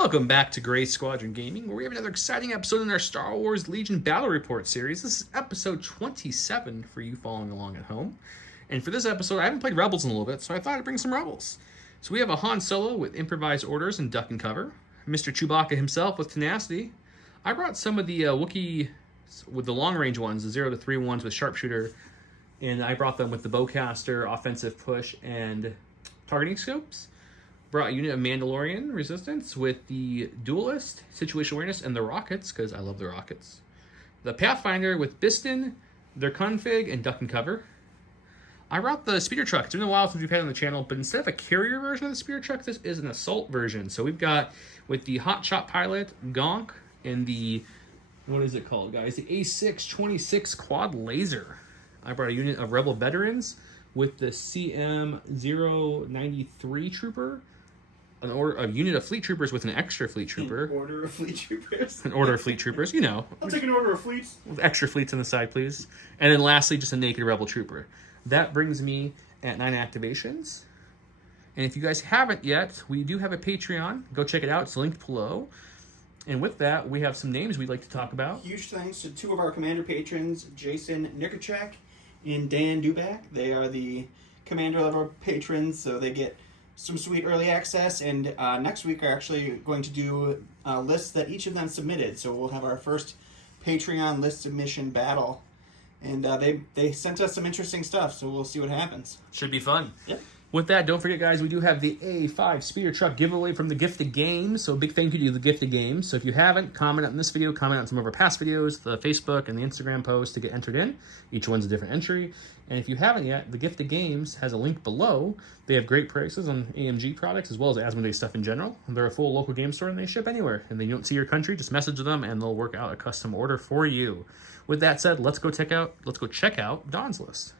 Welcome back to Gray Squadron Gaming, where we have another exciting episode in our Star Wars Legion Battle Report series. This is episode 27 for you following along at home. And for this episode, I haven't played Rebels in a little bit, so I thought I'd bring some Rebels. So we have a Han Solo with improvised orders and duck and cover. Mr. Chewbacca himself with tenacity. I brought some of the Wookiee with the long-range ones, the 0 to 3 ones with sharpshooter, and I brought them with the bowcaster, offensive push, and targeting scopes. Brought a unit of Mandalorian resistance with the duelist, situation awareness, and the rockets, because I love the rockets. The Pathfinder with Biston, their config, and duck and cover. I brought the speeder truck. It's been a while since we've had it on the channel, but instead of a carrier version of the speeder truck, this is an assault version. So we've got, with the hotshot pilot, Gonk, and the, what is it called, guys? The A626 quad laser. I brought a unit of Rebel veterans with the CM093 trooper, a unit of fleet troopers with an extra fleet trooper. An order of fleet troopers. An order of fleet troopers, you know. I'll take an order of fleets. With extra fleets on the side, please. And then lastly, just a naked rebel trooper. That brings me at 9 activations. And if you guys haven't yet, we do have a Patreon. Go check it out. It's linked below. And with that, we have some names we'd like to talk about. Huge thanks to 2 of our commander patrons, Jason Nikacek and Dan Duback. They are the commander level patrons, so they get some sweet early access, and next week we're actually going to do lists that each of them submitted. So we'll have our first Patreon list submission battle, and they sent us some interesting stuff, so we'll see what happens. Should be fun. Yep. With that, don't forget, guys, we do have the A5 speeder truck giveaway from the Gifted Games. So a big thank you to the Gifted Games. So if you haven't, comment on this video, comment on some of our past videos, the Facebook and the Instagram post to get entered in. Each one's a different entry. And if you haven't yet, the Gifted Games has a link below. They have great prices on AMG products as well as Asmodee stuff in general. They're a full local game store and they ship anywhere. And they don't see your country, just message them and they'll work out a custom order for you. With that said, let's go check out Don's list.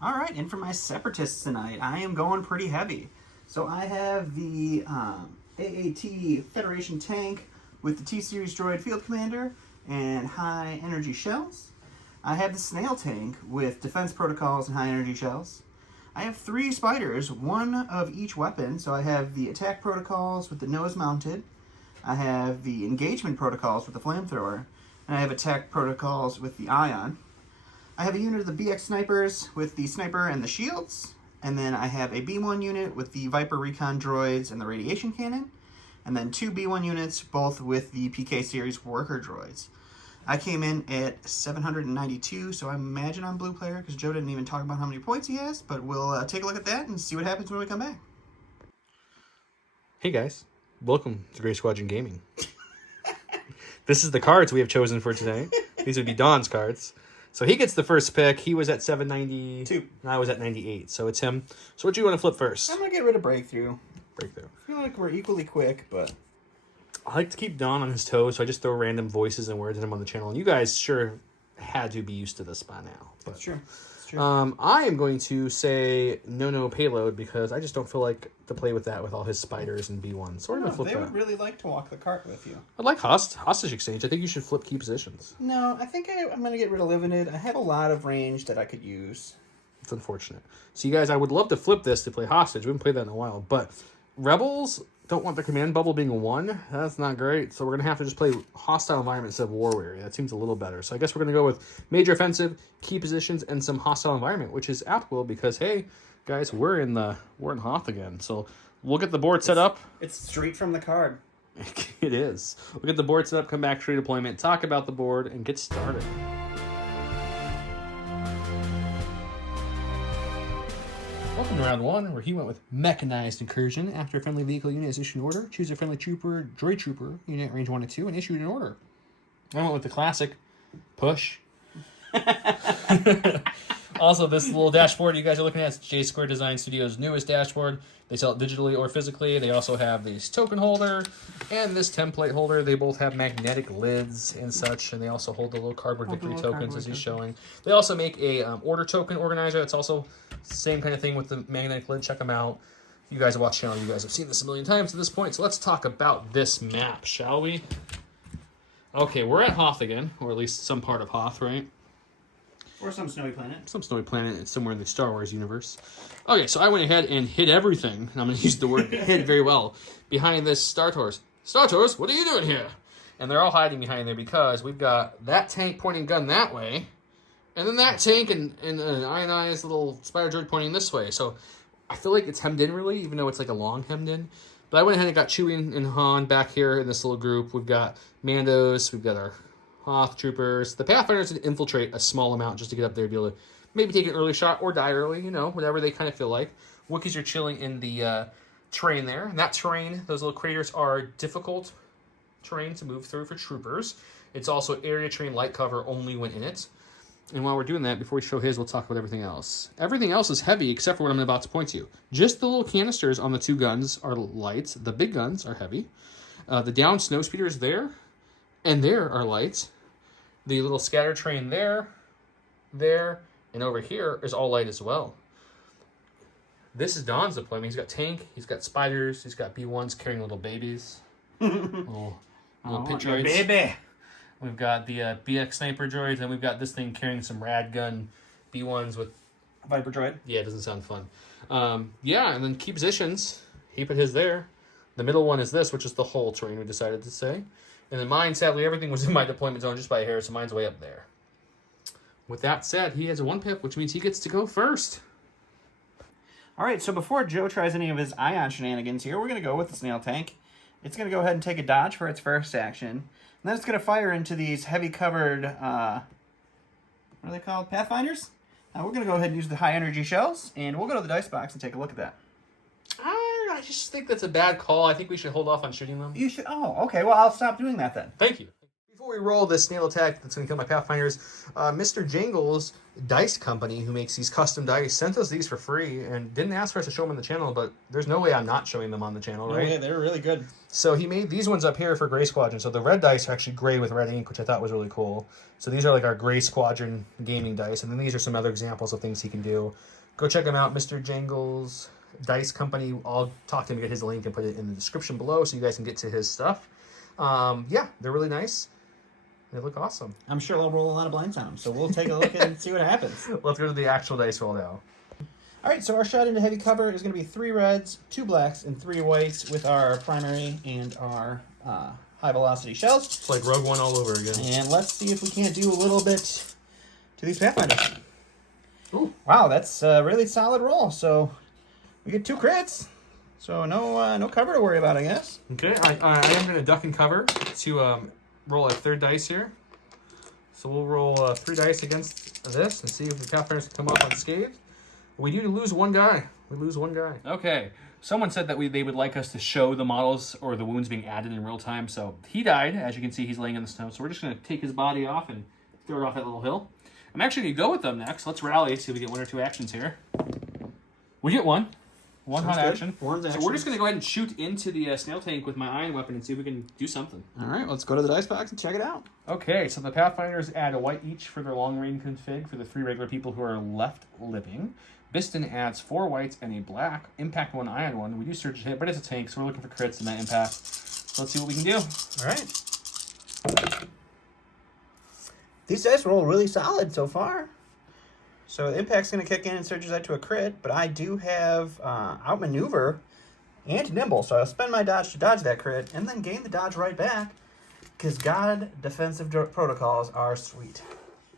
All right, and for my separatists tonight, I am going pretty heavy. So I have the AAT Federation tank with the T-Series Droid Field Commander and high energy shells. I have the Snail tank with defense protocols and high energy shells. I have 3 spiders, 1 of each weapon. So I have the attack protocols with the nose mounted. I have the engagement protocols with the flamethrower. And I have attack protocols with the ion. I have a unit of the BX snipers with the sniper and the shields. And then I have a B1 unit with the Viper recon droids and the radiation cannon. And then 2 B1 units, both with the PK series worker droids. I came in at 792, so I imagine I'm blue player because Joe didn't even talk about how many points he has. But we'll take a look at that and see what happens when we come back. Hey guys, welcome to Gray Squadron Gaming. This is the cards we have chosen for today. These would be Don's cards. So he gets the first pick. He was at 792. And I was at 98. So it's him. So what do you want to flip first? I'm going to get rid of Breakthrough. Breakthrough. I feel like we're equally quick, but I like to keep Don on his toes, so I just throw random voices and words at him on the channel. And you guys sure had to be used to this by now. But, that's true. I am going to say no payload because I just don't feel like to play with that with all his spiders and B1. So we're going to flip they that. would really like to walk the cart with you. I'd like hostage exchange. I think you should flip key positions. No, I think I'm going to get rid of Limited. I have a lot of range that I could use. It's unfortunate. So you guys, I would love to flip this to play hostage. We haven't played that in a while. But Rebels don't want the command bubble being a 1. That's not great. So we're going to have to just play hostile environment instead of war weary. That seems a little better. So I guess we're going to go with major offensive, key positions, and some hostile environment, which is applicable because, hey, guys, we're in Hoth again. So we'll get the board set up. It's straight from the card. It is. We'll get the board set up, come back, tree deployment, talk about the board, and get started. Welcome to round 1, where he went with Mechanized Incursion. After a friendly vehicle unit is issued an order, choose a friendly trooper, droid trooper, unit range 1 to 2, and issue an order. I went with the classic push. Also, this little dashboard you guys are looking at is J Square Design Studios' newest dashboard. They sell it digitally or physically. They also have this token holder and this template holder. They both have magnetic lids and such, and they also hold the little cardboard victory tokens as he's showing. They also make a order token organizer. It's also same kind of thing with the magnetic lid. Check them out. If you guys have watched the channel, you guys have seen this a million times at this point. So let's talk about this map, shall we? Okay, we're at Hoth again, or at least some part of Hoth, right? Or some snowy planet. Some snowy planet somewhere in the Star Wars universe. Okay, so I went ahead and hid everything, and I'm going to use the word hid very well, behind this Star Star Tours, what are you doing here? And they're all hiding behind there because we've got that tank pointing gun that way, and then that tank and an ionized little spider droid pointing this way. So I feel like it's hemmed in really, even though it's like a long hemmed in. But I went ahead and got Chewie and Han back here in this little group. We've got Mandos, we've got our Hoth troopers. The Pathfinders would infiltrate a small amount just to get up there, be able to maybe take an early shot or die early, you know, whatever they kind of feel like. Wookiees are chilling in the terrain there. And that terrain, those little craters, are difficult terrain to move through for troopers. It's also area terrain, light cover only when in it. And while we're doing that, before we show his, we'll talk about everything else. Everything else is heavy except for what I'm about to point to. Just the little canisters on the two guns are light. The big guns are heavy. The down snow speeders there and there are light. The little scatter train there, and over here is all light as well. This is Don's deployment. He's got tank, he's got spiders, he's got B1s carrying little babies. little pit droids. Baby. We've got the BX sniper droids, and we've got this thing carrying some rad gun B1s with Viper droid. Yeah, it doesn't sound fun. Yeah, and then key positions. He put his there. The middle one is this, which is the whole terrain we decided to say. And then mine, sadly, everything was in my deployment zone just by a hair, so mine's way up there. With that said, he has a 1-pip, which means he gets to go first. All right, so before Joe tries any of his ion shenanigans here, we're going to go with the snail tank. It's going to go ahead and take a dodge for its first action. And then it's going to fire into these heavy-covered, what are they called? Pathfinders? We're going to go ahead and use the high-energy shells, and we'll go to the dice box and take a look at that. I just think that's a bad call. I think we should hold off on shooting them. You should. Oh, okay. Well, I'll stop doing that then. Thank you. Before we roll this snail attack that's going to kill my Pathfinders, Mr. Jingles Dice Company, who makes these custom dice, sent us these for free and didn't ask for us to show them on the channel, but there's no way I'm not showing them on the channel, right? Yeah, they're really good. So he made these ones up here for Gray Squadron. So the red dice are actually gray with red ink, which I thought was really cool. So these are like our Gray Squadron gaming dice, and then these are some other examples of things he can do. Go check them out, Mr. Jingles Dice Company. I'll talk to him to get his link and put it in the description below so you guys can get to his stuff. Yeah, they're really nice. They look awesome. I'm sure they'll roll a lot of blinds on them, so we'll take a look and see what happens. Let's go to the actual dice roll now. All right, so our shot into heavy cover is going to be 3 reds, 2 blacks, and 3 whites with our primary and our high-velocity shells. It's like Rogue One all over again. And let's see if we can't do a little bit to these Pathfinders. Ooh. Wow, that's a really solid roll. So we get 2 crits. So no cover to worry about, I guess. Okay, I am going to duck and cover to roll a third dice here. So we'll roll 3 dice against this and see if the Pathfinders can come off unscathed. We do lose 1 guy. We lose 1 guy. Okay. Someone said that they would like us to show the models or the wounds being added in real time. So he died. As you can see, he's laying in the snow. So we're just going to take his body off and throw it off that little hill. I'm actually going to go with them next. Let's rally, see if we get 1 or 2 actions here. We get 1. 1 hot action. So we're just going to go ahead and shoot into the snail tank with my iron weapon and see if we can do something. All right, let's go to the dice box and check it out. Okay, so the Pathfinders add a white each for their long-range config for the 3 regular people who are left living. Biston adds 4 whites and a black. Impact 1, ion 1. We do surge hit, but it's a tank, so we're looking for crits in that impact. So let's see what we can do. All right. These dice roll really solid so far. So the impact's going to kick in and surges out to a crit, but I do have outmaneuver and nimble, so I'll spend my dodge to dodge that crit and then gain the dodge right back because God defensive protocols are sweet.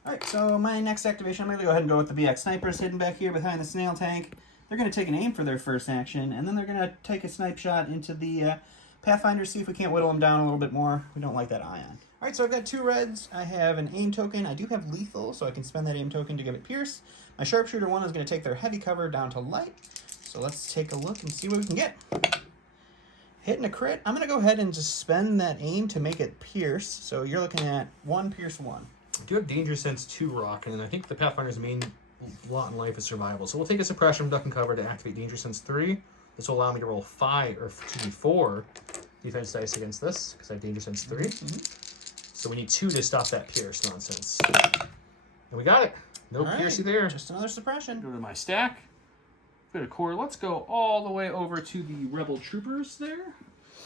All right, so my next activation, I'm going to go ahead and go with the BX snipers hidden back here behind the snail tank. They're going to take an aim for their first action, and then they're going to take a snipe shot into the Pathfinder, see if we can't whittle them down a little bit more. We don't like that ion. All right, so I've got 2 reds. I have an aim token. I do have lethal, so I can spend that aim token to give it pierce. My sharpshooter 1 is going to take their heavy cover down to light. So let's take a look and see what we can get. Hitting a crit. I'm going to go ahead and just spend that aim to make it pierce. So you're looking at 1 pierce 1. I do have Danger Sense 2 rock, and I think the Pathfinder's main lot in life is survival. So we'll take a suppression from duck and cover to activate Danger Sense 3. This will allow me to roll 4 defense dice against this, because I have Danger Sense 3. So we need 2 to stop that pierce nonsense. And we got it. No piercey there. Just another suppression. Go to my stack. Go to core. Let's go all the way over to the Rebel Troopers there,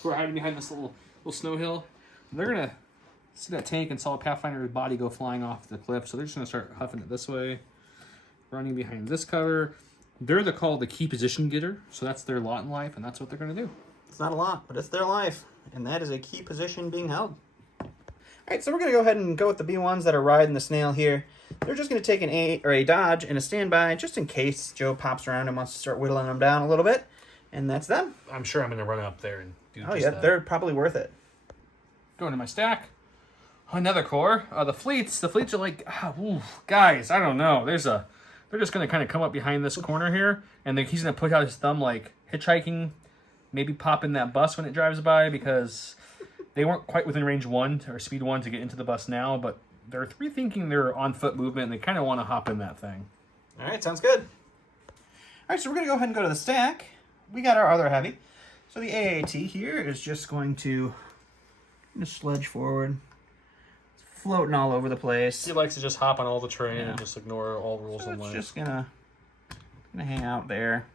who are hiding behind this little snow hill. They're going to see that tank and saw a Pathfinder's body go flying off the cliff, so they're just going to start huffing it this way, running behind this cover. They're called the key position getter, so that's their lot in life, and that's what they're going to do. It's not a lot, but it's their life. and that is a key position being held. All right, so we're going to go ahead and go with the B1s that are riding the snail here. They're just going to take an a dodge and a standby just in case Joe pops around and wants to start whittling them down a little bit. And that's them. I'm sure I'm going to run up there and do Oh, just yeah, that. they're probably worth it. Going to my stack. Another core. The fleets are like, guys, I don't know. They're just going to kind of come up behind this corner here, and then he's going to put out his thumb like hitchhiking, maybe pop in that bus when it drives by, because they weren't quite within range 1 or speed 1 to get into the bus now, but they're rethinking their on-foot movement, and they kind of want to hop in that thing. All right, sounds good. All right, so we're going to go ahead and go to the stack. We got our other heavy. So the AAT here is just going to just sledge forward. It's floating all over the place. He likes to just hop on all the terrain Yeah. and just ignore all rules So and it's life. just gonna hang out there.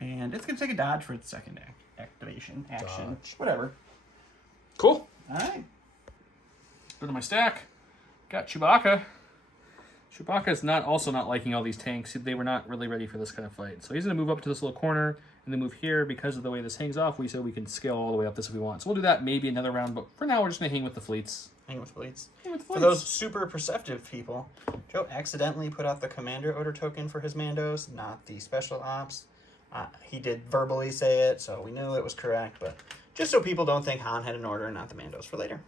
And it's going to take a dodge for its second activation. Action. Dodge. Whatever. Cool. All right. Go to my stack. Got Chewbacca. Chewbacca's also not liking all these tanks. They were not really ready for this kind of fight. So he's going to move up to this little corner and then move here. Because of the way this hangs off, we said we can scale all the way up this if we want. So we'll do that maybe another round, but for now we're just going to hang with the fleets. Hang with fleets. Hang with the For fleets. those super perceptive people, Joe accidentally put out the commander order token for his Mandos, not the special ops. He did verbally say it, so we knew it was correct, but just so people don't think Han had an order and not the Mandos for later.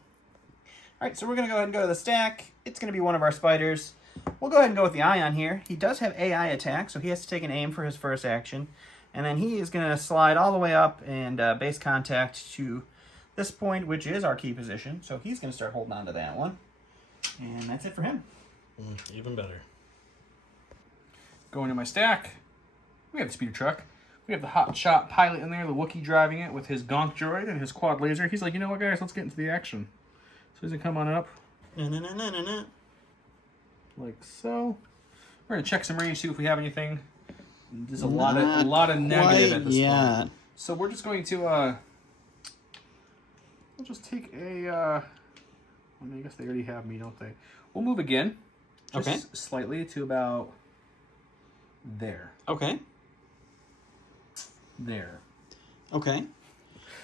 All right, so we're going to go ahead and go to the stack. It's going to be one of our spiders. We'll go ahead and go with the Ion here. He does have AI attack, so he has to take an aim for his first action. And then he is going to slide all the way up and base contact to this point, which is our key position. So he's going to start holding on to that one. And that's it for him. Even better. Going to my stack. We have the speeder truck. We have the hot shot pilot in there, the Wookiee driving it with his gonk droid and his quad laser. He's like, you know what, guys, let's get into the action. So he's going to come on up. Like so. We're going to check some range, see if we have anything. There's a lot of negative at this point. So we're just going to, we'll just take a, I guess they already have me, don't they? We'll move again. Just slightly to about there. Okay. There. Okay.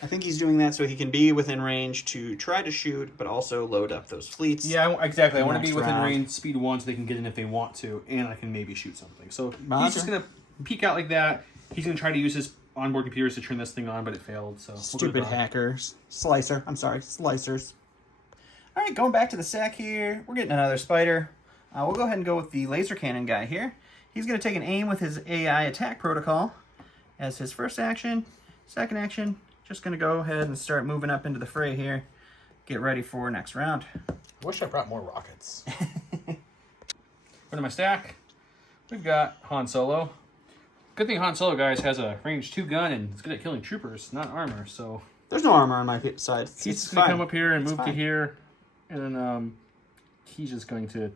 I think he's doing that so he can be within range to try to shoot, but also load up those fleets. Yeah, exactly. I want to be Next within round. range speed 1 so they can get in if they want to, and I can maybe shoot something. So Roger. he's just going to peek out like that. He's going to try to use his onboard computers to turn this thing on, but it failed. So Stupid hackers. Slicers. All right, going back to the stack here. We're getting another spider. We'll go ahead and go with the laser cannon guy here. He's going to take an aim with his AI attack protocol as his first action. Second action, just going to go ahead and start moving up into the fray here. Get ready for next round. I wish I brought more rockets. Go to my stack. We've got Han Solo. Good thing Han Solo, guys, has a range 2 gun and is good at killing troopers, not armor. So There's no armor on my side. he's just going to come up here and move to fine. here. And then he's just going to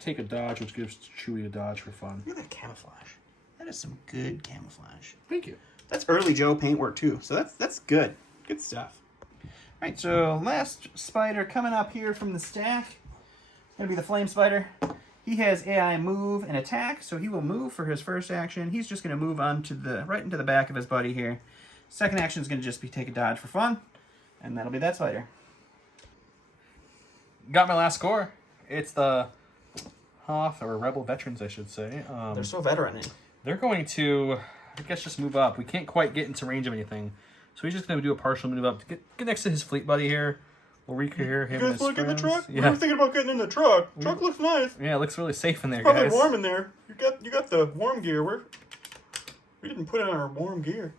take a dodge, which gives Chewie a dodge for fun. Look at that camouflage. That is some good camouflage. Thank you. That's early Joe paintwork too, so that's good. Good stuff. All right, so last spider coming up here from the stack. It's gonna be the flame spider. He has AI move and attack, so he will move for his first action. He's just gonna move on to right into the back of his buddy here. Second action is gonna just be take a dodge for fun, and that'll be that spider. Got my last score. It's the Hoth, or Rebel Veterans, I should say. They're so veteran-y. They're going to, I guess, just move up. We can't quite get into range of anything. So he's just going to do a partial move up to get next to his fleet buddy here. We'll recreate him and his friends. We were thinking about getting in the truck. Truck looks nice. Yeah, it looks really safe in there, Probably guys. warm in there. You got the warm gear. We didn't put in our warm gear.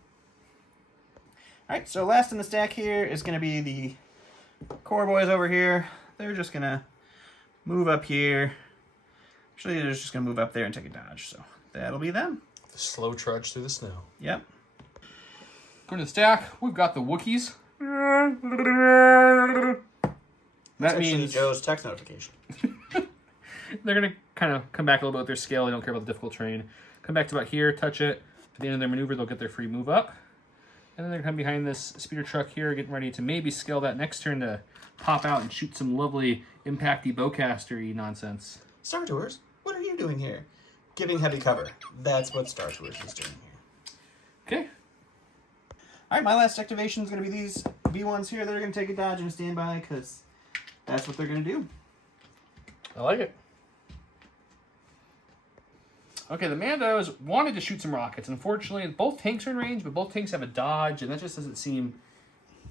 All right, so last in the stack here is going to be the core boys over here. They're just going to move up here. Actually, they're just going to move up there and take a dodge. So that'll be them. The slow trudge through the snow. Yep. Going to the stack, we've got the Wookiees. That means Joe's text notification. they're going to kind of come back a little bit with their scale. They don't care about the difficult terrain. Come back to about here, touch it. At the end of their maneuver, they'll get their free move up. And then they're going to come behind this speeder truck here, getting ready to maybe scale that next turn to pop out and shoot some lovely impacty bowcaster-y nonsense. Star Tours, what are you doing here? Giving heavy cover. That's what Star Tours is doing here. Okay. All right, my last activation is going to be these B1s here that are going to take a dodge and a standby because that's what they're going to do. I like it. Okay, the Mandos wanted to shoot some rockets. Unfortunately, both tanks are in range, but both tanks have a dodge, and that just doesn't seem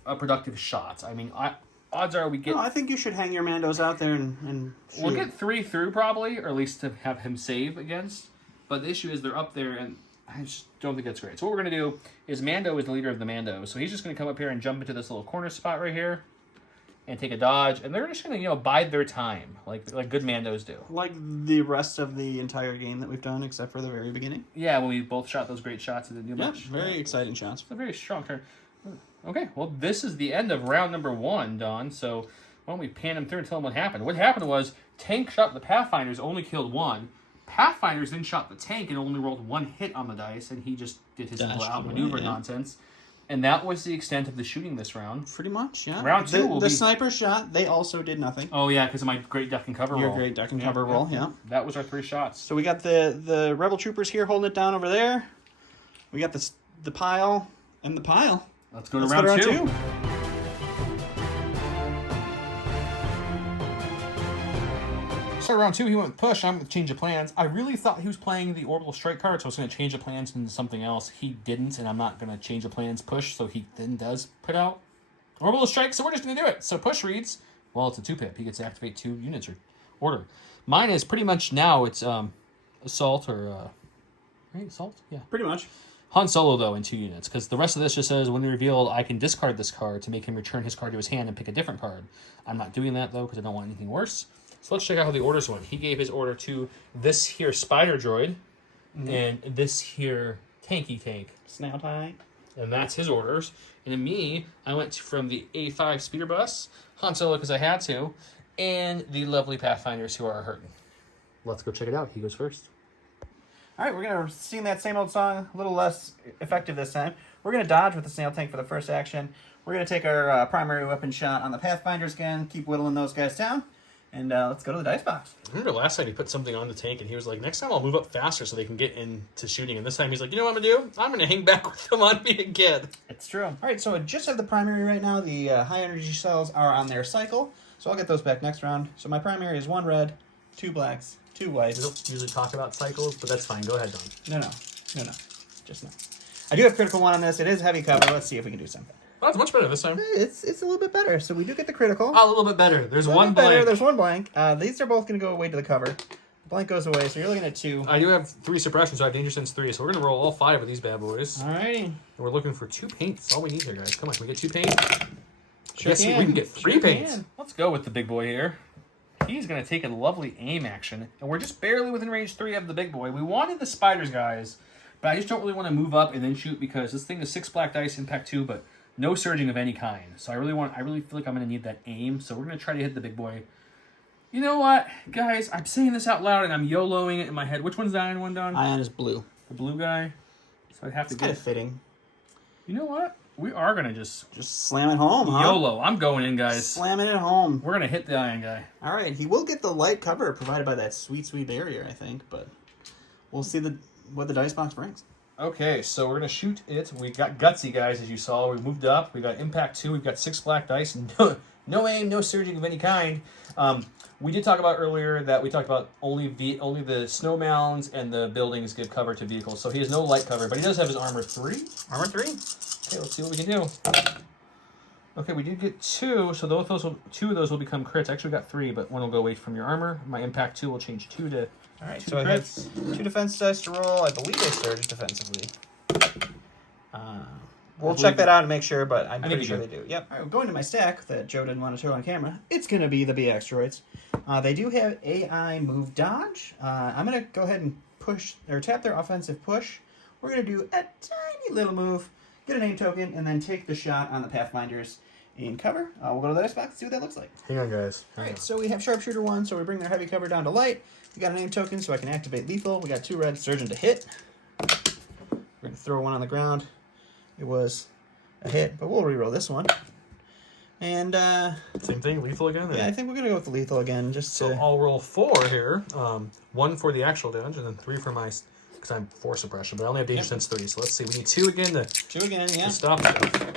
a productive shot. I mean, odds are we get... No, I think you should hang your Mandos out there and shoot. We'll get 3 through, probably, or at least to have him save against. But the issue is they're up there, and I just don't think that's great. So what we're going to do is Mando is the leader of the Mandos. So he's just going to come up here and jump into this little corner spot right here and take a dodge. And they're just going to, bide their time, like good Mandos do. Like the rest of the entire game that we've done, except for the very beginning. Yeah, when we both shot those great shots, it didn't do much. Very exciting shots. It's a very strong turn. Okay, well, this is the end of round number 1, Don. So why don't we pan him through and tell him what happened? What happened was tank shot the Pathfinders, only killed 1. Pathfinders then shot the tank and only rolled 1 hit on the dice, and he just did his little outmaneuver nonsense. And that was the extent of the shooting this round. Pretty much, yeah. Round 2 will be... The sniper shot, they also did nothing. Oh, yeah, because of my great duck and cover roll. Your great duck and cover roll, yeah. That was our 3 shots. So we got the Rebel Troopers here holding it down over there. We got the pile and the pile. Let's go to round 2. So round 2, he went push. I'm going to change the plans. I really thought he was playing the orbital strike card, so I was going to change the plans into something else. He didn't, and I'm not going to change the plans push, so he then does put out orbital strike, so we're just going to do it. So push reads, well, it's a 2-pip. He gets to activate 2 units or order. Mine is pretty much now it's assault or... right, assault? Yeah. Pretty much. Han Solo, though, in 2 units, because the rest of this just says, when revealed, I can discard this card to make him return his card to his hand and pick a different card. I'm not doing that, though, because I don't want anything worse. So let's check out how the orders went. He gave his order to this here spider droid and this here tanky tank. Snail tank. And that's his orders. And then me, I went from the A5 speeder bus, Han Solo because I had to, and the lovely Pathfinders who are hurting. Let's go check it out. He goes first. All right, we're going to sing that same old song, a little less effective this time. We're going to dodge with the snail tank for the first action. We're going to take our primary weapon shot on the Pathfinders again, keep whittling those guys down. And let's go to the dice box. I remember last time he put something on the tank, and he was like, next time I'll move up faster so they can get into shooting. And this time he's like, you know what I'm going to do? I'm going to hang back with them on me again. It's true. All right, so I just have the primary right now. The high energy cells are on their cycle, so I'll get those back next round. So my primary is 1 red, 2 blacks, 2 whites. We don't usually talk about cycles, but that's fine. Go ahead, Don. No. Just no. I do have critical 1 on this. It is heavy cover. Let's see if we can do something. Well, that's much better this time. It's a little bit better. So we do get the critical. A little bit better. There's one blank. There's 1 blank. These are both going to go away to the cover. The blank goes away, so you're looking at 2. I do have 3 suppressions, so I have danger sense 3. So we're going to roll all 5 of these bad boys. Alrighty. And we're looking for 2 paints. That's all we need here, guys. Come on, can we get 2 paint? Sure Yes, can. we can get 3 paints. Can. Let's go with the big boy here. He's going to take a lovely aim action. And we're just barely within range 3 of the big boy. We wanted the spiders, guys. But I just don't really want to move up and then shoot because this thing is 6 black dice, impact 2, but no surging of any kind. So I really feel like I'm going to need that aim. So we're going to try to hit the big boy. You know what, guys? I'm saying this out loud and I'm YOLOing it in my head. Which one's the iron one, Don? Ion is blue. The blue guy? So I'd have to It's kind of fitting. You know what? We are going to just slam it home, huh? YOLO. I'm going in, guys. Slamming it home. We're going to hit the iron guy. All right. He will get the light cover provided by that sweet, sweet barrier, I think. But we'll see what the dice box brings. Okay, so we're going to shoot it. We got gutsy, guys, as you saw. We moved up. We got impact 2. We've got 6 black dice. No aim, no surging of any kind. We did talk about earlier that we talked about only the snow mounds and the buildings give cover to vehicles. So he has no light cover, but he does have his armor 3. Armor 3? Okay, let's see what we can do. Okay, we did get 2, so 2 of those will become crits. Actually, we got 3, but 1 will go away from your armor. My impact 2 will change 2 to... All right, 2 so crits. I have 2 defense dice to roll. I believe they surge defensively. We'll check that out and make sure, but I'm pretty sure they do. Yep. All right, going to my stack that Joe didn't want to show on camera. It's going to be the BX droids. They do have AI move dodge. I'm going to go ahead and push or tap their offensive push. We're going to do a tiny little move, get a name token, and then take the shot on the Pathfinders in cover. We'll go to the dice box and see what that looks like. Hang on, guys. All right, so we have Sharpshooter 1, so we bring their heavy cover down to light. We got a name token, so I can activate lethal. We got 2 red, surgeon to hit. We're going to throw 1 on the ground. It was a hit, but we'll reroll this one. And, same thing, lethal again? yeah, I think we're going to go with the lethal again, just So to... I'll roll 4 here. 1 for the actual damage, and then 3 for my because I'm force suppression, but I only have danger sense 3. So let's see. We need 2 again to 2 again, yeah. to stop stuff.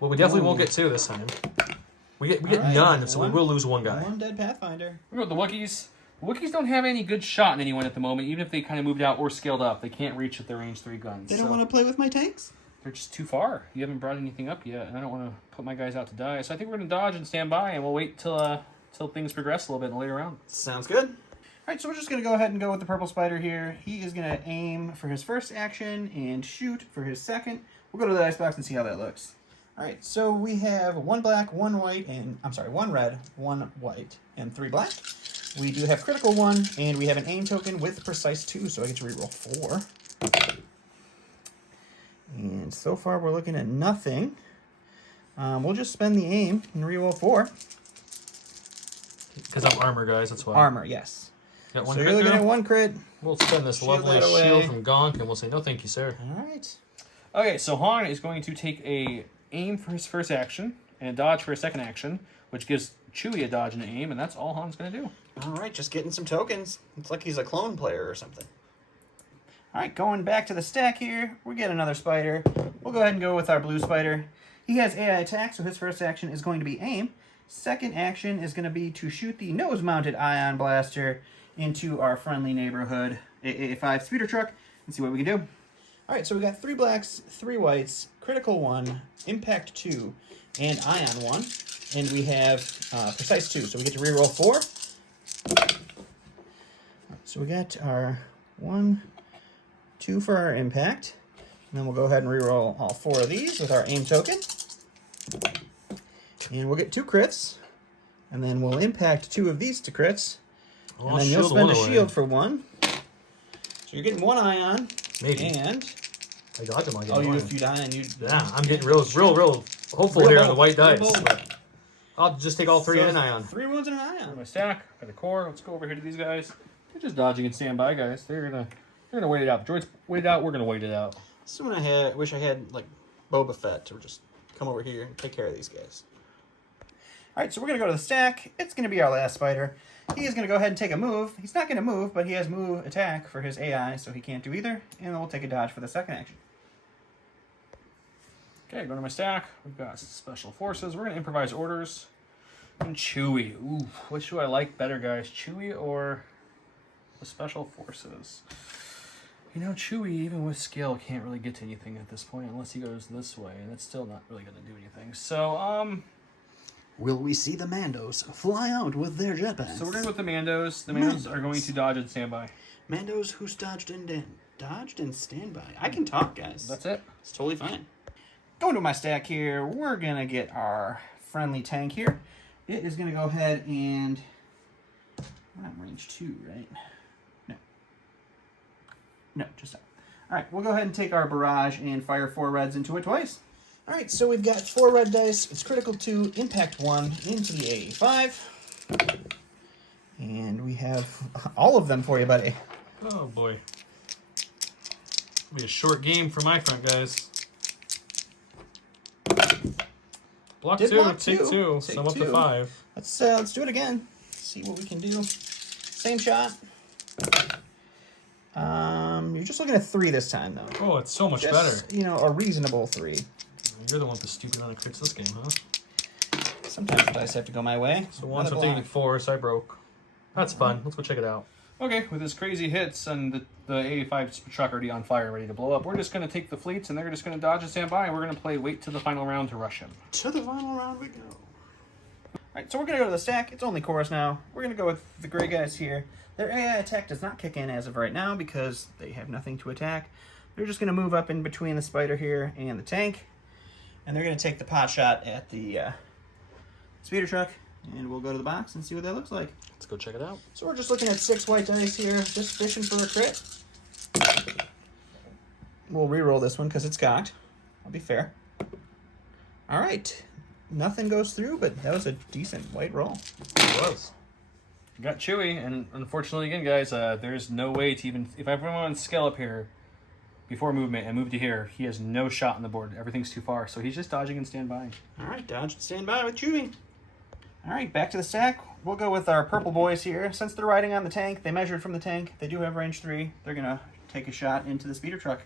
Well, we definitely won't get 2 this time. We get none, so we will lose 1 guy. 1 dead Pathfinder. We go with the Wookiees. The Wookiees don't have any good shot in anyone at the moment, even if they kind of moved out or scaled up. They can't reach with their range 3 guns. They don't want to play with my tanks? They're just too far. You haven't brought anything up yet, and I don't want to put my guys out to die. So I think we're going to dodge and stand by, and we'll wait till things progress a little bit in the later round. Sounds good. All right, so we're just going to go ahead and go with the purple spider here. He is going to aim for his first action and shoot for his second. We'll go to the dice box and see how that looks. All right, so we have 1 black, 1 white, and 1 red, 1 white, and 3 black. We do have critical 1, and we have an aim token with precise 2, so I get to reroll 4. And so far, we're looking at nothing. We'll just spend the aim and reroll 4. Because I'm armor, guys, that's why. Armor, yes. Got 1 so crit you're looking now? at 1 crit. We'll spend this Shield lovely that away. shield from Gonk, and we'll say, no thank you, sir. All right. Okay, so Han is going to take a aim for his first action and a dodge for his second action, which gives Chewie a dodge and an aim, and that's all Han's going to do. All right, just getting some tokens. It's like he's a clone player or something. All right, going back to the stack here, we get another spider. We'll go ahead and go with our blue spider. He has AI attack, so his first action is going to be aim. Second action is going to be to shoot the nose-mounted ion blaster into our friendly neighborhood AA5 speeder truck and see what we can do. All right, so we got 3 blacks, 3 whites, critical 1, impact 2, and ion 1. And we have precise 2, so we get to reroll 4. So we got our 1, 2 for our impact. And then we'll go ahead and reroll all 4 of these with our aim token. And we'll get 2 crits. And then we'll impact 2 of these to crits. Oh, and then you'll spend a shield for 1. So you're getting 1 ion. Maybe. And I dodged him. if you die and you... Yeah, I'm getting real hopeful here on the white dice. I'll just take all 3 and an ion. 3 wounds and an ion. My stack, got the core. Let's go over here to these guys. They're just dodging and stand by, guys. They're gonna wait it out. The droids wait it out. We're gonna wait it out. This is when I wish I had like Boba Fett to just come over here and take care of these guys. All right, so we're gonna go to the stack. It's gonna be our last spider. He is gonna go ahead and take a move. He's not gonna move, but he has move attack for his AI, so he can't do either. And then we'll take a dodge for the second action. Okay, go to my stack. We've got special forces. We're gonna improvise orders. And Chewie. Ooh, which do I like better, guys? Chewie or the special forces? You know, Chewie, even with skill, can't really get to anything at this point unless he goes this way, and it's still not really going to do anything. So, will we see the Mandos fly out with their jetpacks? So we're going to go with the Mandos. The Mandos are going to dodge and stand by. Mandos who's dodged and stand by. I can talk, guys. That's it. It's totally fine. Going to my stack here, we're going to get our friendly tank here. It is going to go ahead and... We're not range 2, right? No, just that. All right, we'll go ahead and take our barrage and fire 4 reds into it twice. All right, so we've got 4 red dice. It's critical 2, impact 1 into the AA5. And we have all of them for you, buddy. Oh, boy. It'll be a short game for my front, guys. Block 2, take 2, so I'm up to 5. Let's do it again. See what we can do. Same shot. You're just looking at 3 this time, though. Oh, it's so much Just, better. You know, a reasonable 3. You're the one with the stupid amount of crits this game, huh? Sometimes the dice have to go my way. So once I'm taking 4, so I broke. That's fun. Let's go check it out. Okay, with his crazy hits and the AA5 truck already on fire, ready to blow up, we're just going to take the fleets and they're just going to dodge and stand by, and we're going to play wait till the final round to rush him. To the final round we go. Alright, so we're going to go to the stack. It's only chorus now. We're going to go with the gray guys here. Their AI attack does not kick in as of right now because they have nothing to attack. They're just going to move up in between the spider here and the tank. And they're going to take the pot shot at the speeder truck. And we'll go to the box and see what that looks like. Let's go check it out. So we're just looking at 6 white dice here, just fishing for a crit. We'll re-roll this one because it's cocked. I'll be fair. All right. Nothing goes through, but that was a decent white roll. It was. Got Chewie, and unfortunately, again, guys, there's no way to even... If I put him on scale up here before movement and move to here, he has no shot on the board. Everything's too far, so he's just dodging and stand by. All right, dodge and stand by with Chewie. All right, back to the stack. We'll go with our purple boys here. Since they're riding on the tank, they measured from the tank. They do have range 3. They're going to take a shot into the speeder truck.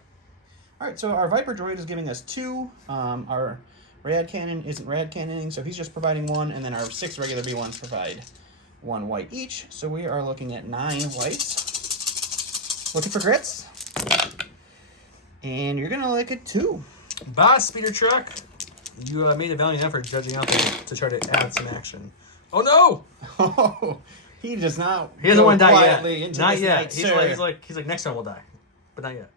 All right, so our Viper droid is giving us 2. Our rad cannon isn't rad cannoning, so he's just providing 1. And then our 6 regular B1s provide 1 white each. So we are looking at 9 whites. Looking for crits. And you're going to look at 2. Bye, speeder truck. You made a valiant effort judging out to try to add some action. Oh no! Oh, he does not. He doesn't want to die quietly yet. into Not this yet. night, He's sir. like next time we'll die, but not yet.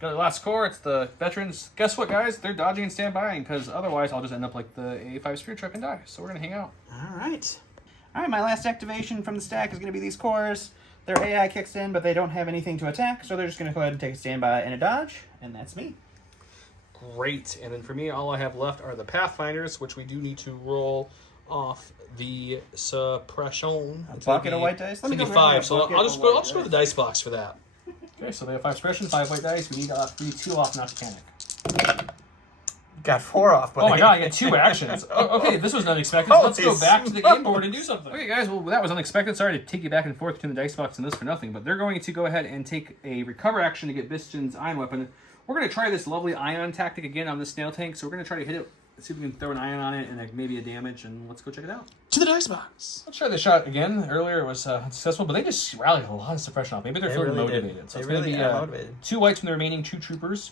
Got the last score. It's the veterans. Guess what, guys? They're dodging and standbying because otherwise I'll just end up like the A5 speeder truck and die. So we're gonna hang out. All right. All right, my last activation from the stack is going to be these cores. Their AI kicks in, but they don't have anything to attack, so they're just going to go ahead and take a standby and a dodge, and that's me. Great. And then for me, all I have left are the Pathfinders, which we do need to roll off the suppression. A bucket of white dice? Let me grab 5. a So bucket I'll of just white go to the dice box for that. Okay, so they have 5 suppressions, 5 white dice. We need 2 off not to panic. Got 4 off, but Oh my god, I get 2 actions. Oh, okay, this was unexpected. Oh, Let's go it's- back to the game board and do something. Okay, guys, well, that was unexpected. Sorry to take you back and forth between the dice box and this for nothing, but they're going to go ahead and take a recover action to get Biston's ion weapon. We're going to try this lovely ion tactic again on this snail tank, so we're going to try to hit it, see if we can throw an ion on it and maybe a damage, and let's go check it out. To the dice box. Let's try the shot again. Earlier it was unsuccessful, but they just rallied a lot of suppression off. Maybe they're feeling really did. motivated. So They it's going to really be are motivated. 2 whites from the remaining 2 troopers.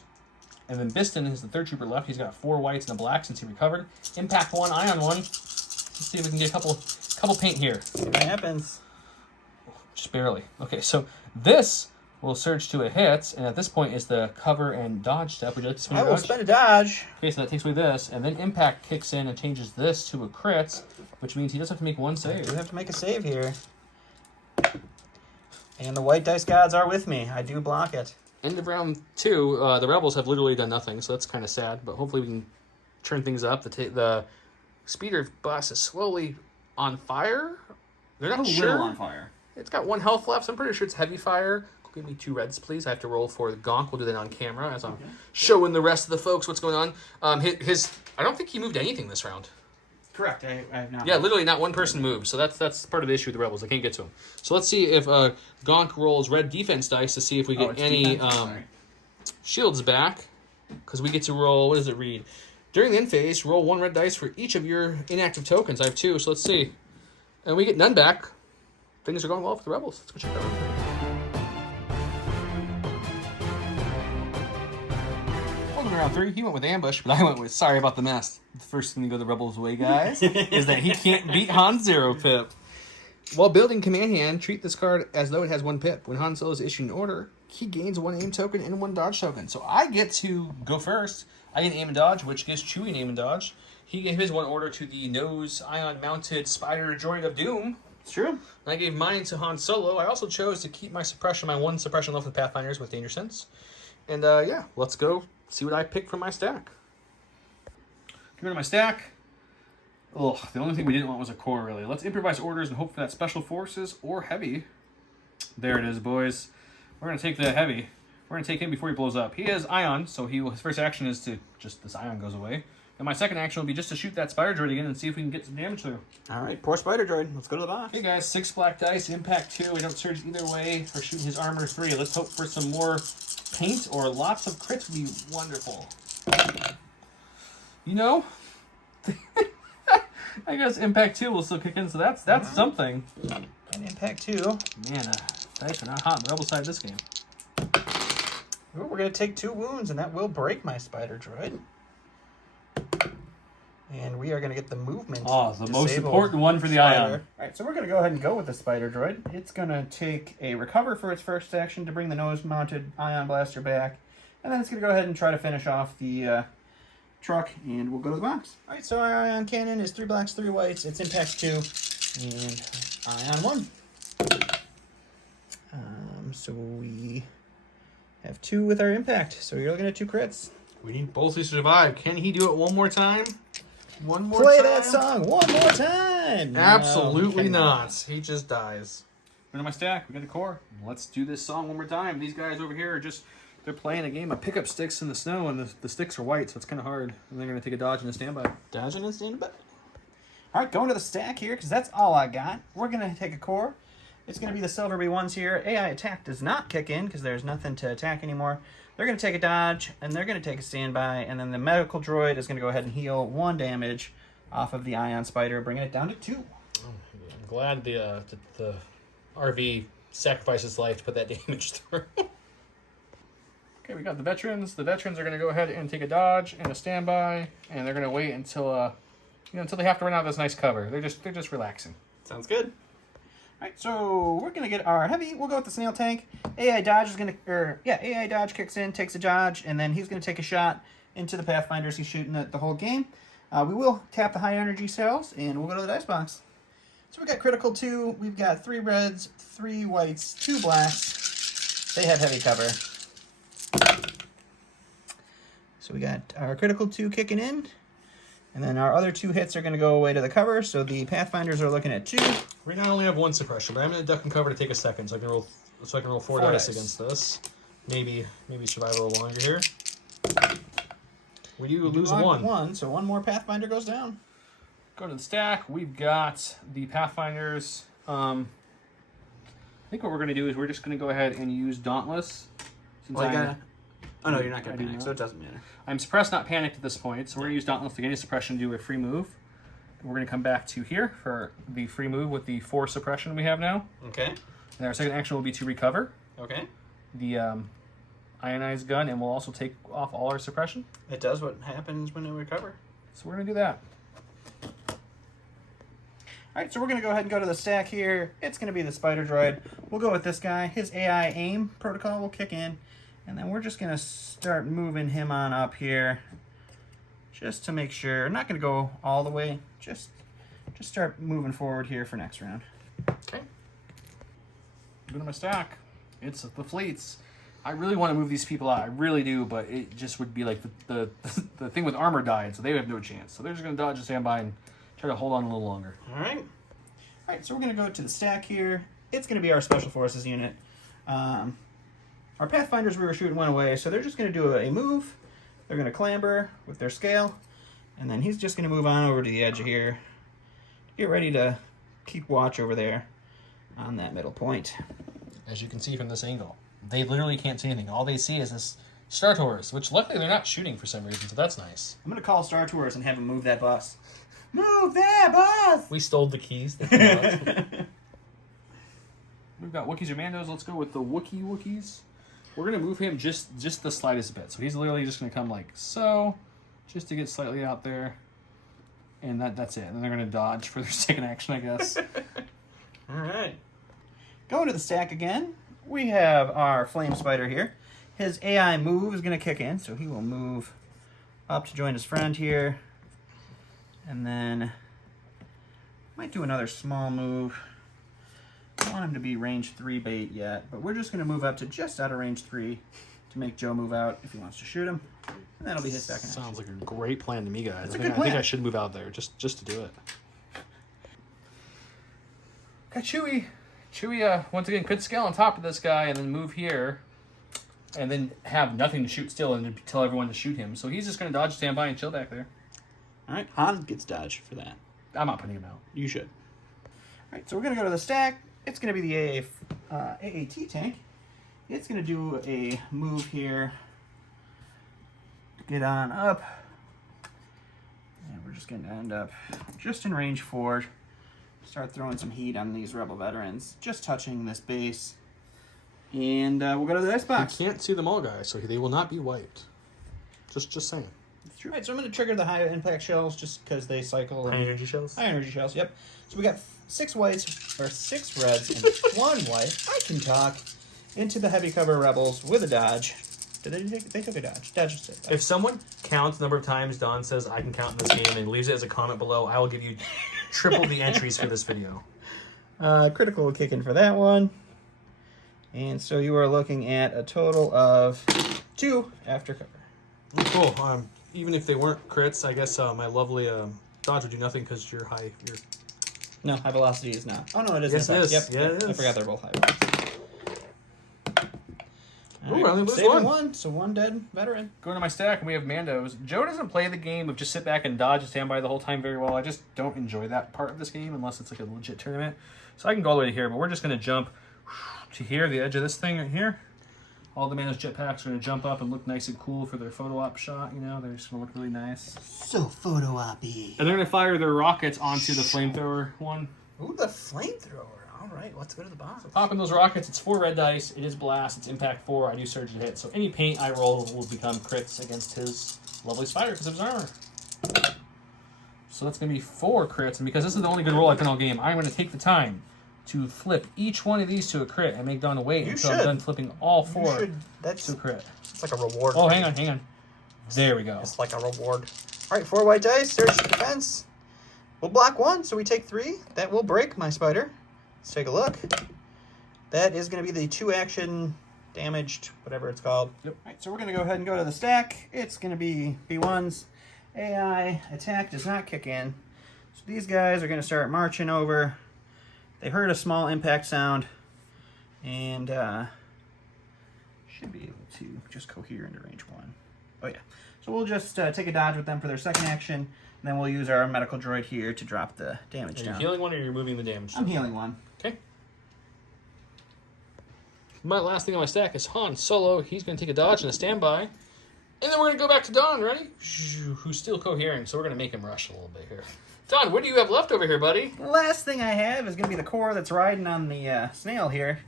And then Biston is the 3rd trooper left. He's got 4 whites and a black since he recovered. Impact 1, ion 1. Let's see if we can get a couple paint here. See what happens. Just barely. Okay, so this will surge to a hit, and at this point is the cover and dodge step. Would you like to spin I your will dodge? spend a dodge. Okay, so that takes away this, and then impact kicks in and changes this to a crit, which means he does have to make 1 I save. do have to make a save here. And the white dice gods are with me. I do block it. End of round 2, the rebels have literally done nothing, so that's kind of sad, but hopefully we can turn things up. The speeder bus is slowly on fire. They're not sure. on fire. It's got 1 health left, so I'm pretty sure it's heavy fire. Give me 2 reds, please. I have to roll for the gonk. We'll do that on camera as I'm showing the rest of the folks what's going on. I don't think he moved anything this round. Correct. I have not. Yeah, literally not one person moved. So that's part of the issue with the rebels. I can't get to him. So let's see if gonk rolls red defense dice to see if we get it's any defense? Sorry. shields back, because we get to roll. What does it read? During the end phase, roll 1 red dice for each of your inactive tokens. I have 2, so let's see. And we get none back. Things are going well for the rebels. Let's go check that out. Welcome to round 3. He went with ambush, but I went with sorry about the mess. The first thing to go the rebels' way, guys, is that he can't beat Han Zero Pip. While building Command Hand, treat this card as though it has 1 pip. When Han Solo is issued an order, he gains 1 aim token and 1 dodge token. So I get to go first. I get an aim and dodge, which gives Chewie an aim and dodge. He gave his 1 order to the nose ion-mounted spider droid of doom. It's true. And I gave mine to Han Solo. I also chose to keep my suppression, my 1 suppression left with Pathfinders with Danger Sense. And yeah, let's go see what I pick from my stack. Get rid of my stack. Ugh, the only thing we didn't want was a core, really. Let's improvise orders and hope for that special forces or heavy. There it is, boys. We're going to take the heavy. We're going to take him before he blows up. He has ion, so his first action is to just, this ion goes away. And my second action will be just to shoot that spider droid again and see if we can get some damage through. All right, poor spider droid. Let's go to the box. Hey guys, 6 black dice, impact 2. We don't surge either way. We're shooting his armor 3. Let's hope for some more paint or lots of crits would be wonderful. You know, I guess impact 2 will still kick in, so that's something. And impact 2. Man, dice are not hot on the rebel side of this game. Ooh, we're going to take 2 wounds, and that will break my spider droid. And we are going to get the movement. Oh, the most disabled important one for the spider. ion. All right, so we're going to go ahead and go with the spider droid. It's going to take a recover for its first action to bring the nose-mounted ion blaster back. And then it's going to go ahead and try to finish off the truck, and we'll go to the box. All right, so our ion cannon is 3 blacks, 3 whites. It's impact 2, and ion 1. So we have 2 with our impact. So you're looking at 2 crits. We need both to survive. Can he do it one more time? One more Play time? that song one more time. Absolutely No, not. He just dies. Rid of my stack. We got the core. Let's do this song one more time. These guys over here are just, they're playing a game of pickup sticks in the snow, and the sticks are white, so it's kind of hard. And they're going to take a dodge and a standby. Dodging and standing by. All right, going to the stack here, because that's all I got. We're going to take a core. It's going to be the Silver B1s here. AI attack does not kick in, because there's nothing to attack anymore. They're going to take a dodge, and they're going to take a standby, and then the medical droid is going to go ahead and heal 1 damage off of the Ion Spider, bringing it down to 2. I'm glad the RV sacrificed his life to put that damage through. Okay, we got the veterans. The veterans are going to go ahead and take a dodge and a standby, and they're going to wait until until they have to run out of this nice cover. They're just relaxing. Sounds good. All right, so we're gonna get our heavy. We'll go with the snail tank. AI dodge is AI dodge kicks in, takes a dodge, and then he's gonna take a shot into the Pathfinders. He's shooting the whole game. We will tap the high energy cells, and we'll go to the dice box. So we got critical 2. We've got 3 reds, 3 whites, 2 blacks. They have heavy cover. So we got our critical 2 kicking in. And then our other 2 hits are going to go away to the cover, so the Pathfinders are looking at 2. Right now I only have 1 suppression, but I'm going to duck and cover to take a second, so I can roll 4 dice against this. Maybe survive a little longer here. Would you lose 1? So 1 more Pathfinder goes down. Go to the stack. We've got the Pathfinders. I think what we're going to do is we're just going to go ahead and use Dauntless. Oh no, you're not going to panic, so it doesn't matter. I'm suppressed, not panicked at this point, so we're going to use Dauntless to gain a suppression to do a free move. And we're going to come back to here for the free move with the 4 suppression we have now. Okay. And our second action will be to recover Okay. the ionized gun, and we'll also take off all our suppression. It does what happens when we recover. So we're going to do that. All right, so we're going to go ahead and go to the stack here. It's going to be the Spider Droid. We'll go with this guy. His AI aim protocol will kick in. And then we're just going to start moving him on up here just to make sure. I'm not going to go all the way. Just start moving forward here for next round. Okay. Go to my stack. It's the fleets. I really want to move these people out. I really do, but it just would be like the thing with armor died, so they have no chance. So they're just going to dodge and stand by and try to hold on a little longer. All right, so we're going to go to the stack here. It's going to be our Special Forces unit. Our Pathfinders we were shooting went away, so they're just going to do a move. They're going to clamber with their scale, and then he's just going to move on over to the edge of here. Get ready to keep watch over there on that middle point. As you can see from this angle, they literally can't see anything. All they see is this Star Tours, which luckily they're not shooting for some reason, so that's nice. I'm going to call Star Tours and have them move that bus. Move that bus! We stole the keys. We've got Wookiees or Mandos. Let's go with the Wookiees. We're going to move him just the slightest bit. So he's literally just going to come like so, just to get slightly out there. And that's it. And then they're going to dodge for their second action, I guess. All right. Going to the stack again, we have our Flame Spider here. His AI move is going to kick in, so he will move up to join his friend here. And then might do another small move. I don't want him to be range 3 bait yet, but we're just going to move up to just out of range 3 to make Joe move out if he wants to shoot him. And that'll be his second action. Sounds like a great plan to me, guys. It's a good plan. I think I should move out there just to do it. Got Chewie. Chewie, once again, could scale on top of this guy and then move here. And then have nothing to shoot still and tell everyone to shoot him. So he's just going to dodge, stand by, and chill back there. All right, Han gets dodge for that. I'm not putting him out. You should. All right, so we're going to go to the stack. It's going to be the AAT tank. It's going to do a move here. Get on up. And we're just going to end up just in range 4. Start throwing some heat on these Rebel veterans. Just touching this base. And we'll go to the dice box. You can't see them all, guys, so they will not be wiped. Just saying. That's true. All right, so I'm going to trigger the high impact shells just because they cycle. High energy shells? High energy shells, yep. So we got 6 whites, or 6 reds, and 1 white. I can talk. Into the heavy cover rebels with a dodge. They took a dodge. If someone counts the number of times Don says I can count in this game and leaves it as a comment below, I will give you triple the entries for this video. Critical will kick in for that one. And so you are looking at a total of 2 after cover. Cool. Even if they weren't crits, I guess my lovely dodge would do nothing because you're high. No, high velocity is not. Oh no, it is. Yes, it is. Yep. Yeah, it is. I forgot they're both high velocity. Ooh, I only lose Saving one. so one dead veteran. Going to my stack, and we have Mandos. Joe doesn't play the game of just sit back and dodge and stand by the whole time very well. I just don't enjoy that part of this game unless it's like a legit tournament. So I can go all the way to here, but we're just going to jump to here, the edge of this thing right here. All the Mandos jetpacks are going to jump up and look nice and cool for their photo op shot. You know, they're just going to look really nice. So photo op-y. And they're going to fire their rockets onto the flamethrower one. Ooh, the flamethrower. All right, let's go to the box. Popping those rockets, it's 4 red dice, it is blast, it's impact 4, I do surge to hit. So any paint I roll will become crits against his lovely spider because of his armor. So that's going to be 4 crits, and because this is the only good roll I've done all game, I'm going to take the time to flip each one of these to a crit and make Dawn wait until I'm done flipping all 4 to a crit. It's like a reward. Oh, hang on. There we go. It's like a reward. All right, 4 white dice, surge to defense. We'll block 1, so we take 3. That will break my spider. Let's take a look. That is going to be the 2-action damaged, whatever it's called. Yep. All right, so we're going to go ahead and go to the stack. It's going to be B1s. AI attack does not kick in. So these guys are going to start marching over. They heard a small impact sound and should be able to just cohere into range 1. Oh, yeah. So we'll just take a dodge with them for their second action, and then we'll use our medical droid here to drop the damage Are you down. healing one or are you removing the damage? I'm healing 1. Okay. My last thing on my stack is Han Solo. He's going to take a dodge and a standby. And then we're going to go back to Don, ready? Who's still cohering, so we're going to make him rush a little bit here. Don, what do you have left over here, buddy? The last thing I have is going to be the core that's riding on the snail here.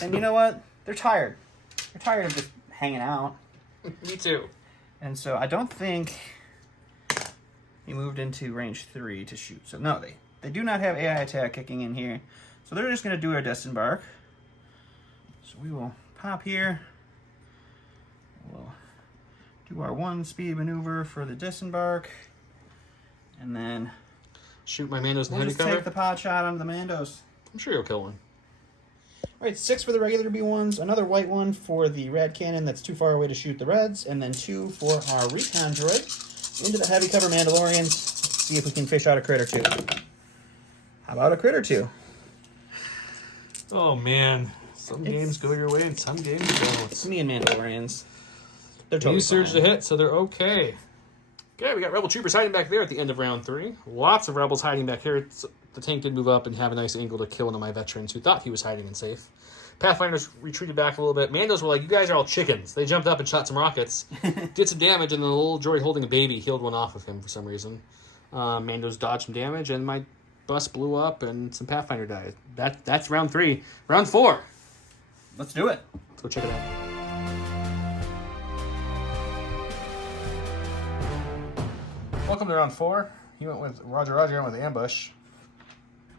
And you know what? They're tired. They're tired of just hanging out. Me too. And so I don't think he moved into range 3 to shoot. So no, they do not have AI attack kicking in here. So they're just going to do our disembark. So we will pop here. We'll do our 1 speed maneuver for the disembark. And then Shoot my Mandos in we'll heavy just cover. take the pot shot onto the Mandos. I'm sure you'll kill one. All right, 6 for the regular B1s, another white one for the rad cannon that's too far away to shoot the reds, and then 2 for our recon droid. Into the heavy cover Mandalorians. Let's see if we can fish out a crit or 2. How about a crit or 2? Oh, man. Some games go your way and some games don't. It's me and Mandalorians. They're totally You surge fine. to hit, so they're okay. Okay, we got Rebel Troopers hiding back there at the end of round 3. Lots of Rebels hiding back here. The tank did move up and have a nice angle to kill one of my veterans who thought he was hiding and safe. Pathfinders retreated back a little bit. Mandos were like, you guys are all chickens. They jumped up and shot some rockets, did some damage, and the little droid holding a baby healed one off of him for some reason. Mandos dodged some damage, and my bus blew up, and some Pathfinder died. That's round 3. Round 4. Let's do it. Let's go check it out. Welcome to round 4. He went with Roger. I went with ambush.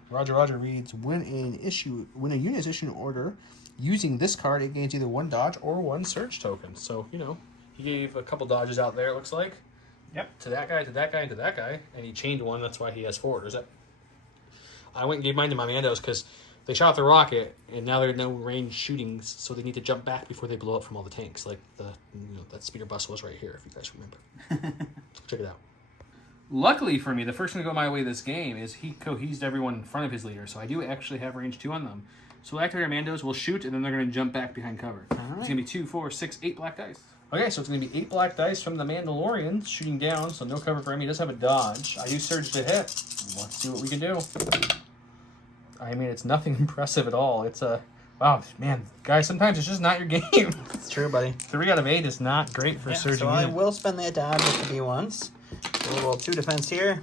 Roger reads, when a unit is issued an order using this card, it gains either 1 dodge or 1 surge token. So, you know, he gave a couple dodges out there, it looks like. Yep. To that guy, and to that guy, and he chained 1, that's why he has 4 orders. I went and gave mine to my Mandos because they shot the rocket, and now they're no range shootings, so they need to jump back before they blow up from all the tanks, like that speeder bus was right here, if you guys remember. Check it out. Luckily for me, the first thing to go my way this game is he cohesed everyone in front of his leader, so I do actually have range 2 on them. So we'll activate our Mandos, we'll shoot, and then they're going to jump back behind cover. It's going to be 2, 4, 6, 8 black dice. Okay, so it's going to be 8 black dice from the Mandalorians shooting down, so no cover for him. He does have a dodge. I do surge to hit. Let's see what we can do. I mean, it's nothing impressive at all. It's a... Wow, man, guys, sometimes it's just not your game. It's true, buddy. 3 out of 8 is not great for surging so I in. will spend that dodge with the B1s. We will 2 defense here.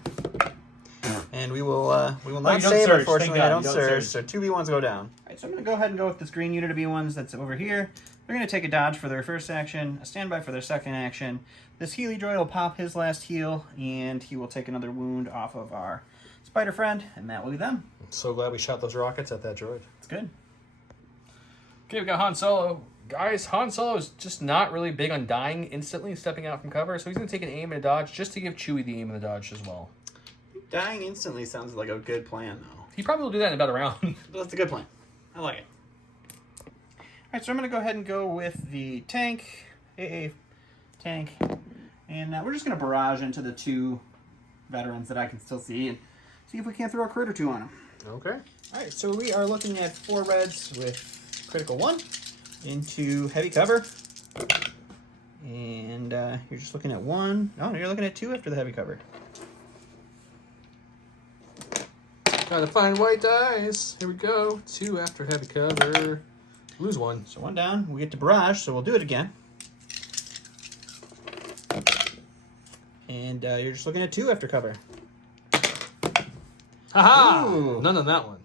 And we will not you don't save, surge. unfortunately. Thank I God, don't you don't surge. surge. So 2 B1s go down. All right, so I'm going to go ahead and go with this green unit of B1s that's over here. They're going to take a dodge for their first action, a standby for their second action. This Healy droid will pop his last heal, and he will take another wound off of our spider friend, and that will be them. I'm so glad we shot those rockets at that droid. It's good. Okay, we got Han Solo. Guys, Han Solo is just not really big on dying instantly and stepping out from cover, so he's going to take an aim and a dodge just to give Chewie the aim and the dodge as well. Dying instantly sounds like a good plan, though. He probably will do that in about a round. But that's a good plan. I like it. All right, so I'm going to go ahead and go with the tank, AA tank, and we're just going to barrage into the 2 veterans that I can still see and see if we can't throw a crit or 2 on them. Okay. All right, so we are looking at 4 reds with critical 1, into heavy cover. And you're just looking at 1. Oh, no, you're looking at 2 after the heavy cover. Gotta find white dice. Here we go. 2 after heavy cover. Lose 1. So 1 down. We get to barrage, so we'll do it again. And you're just looking at 2 after cover. Haha! Ooh. None on that one.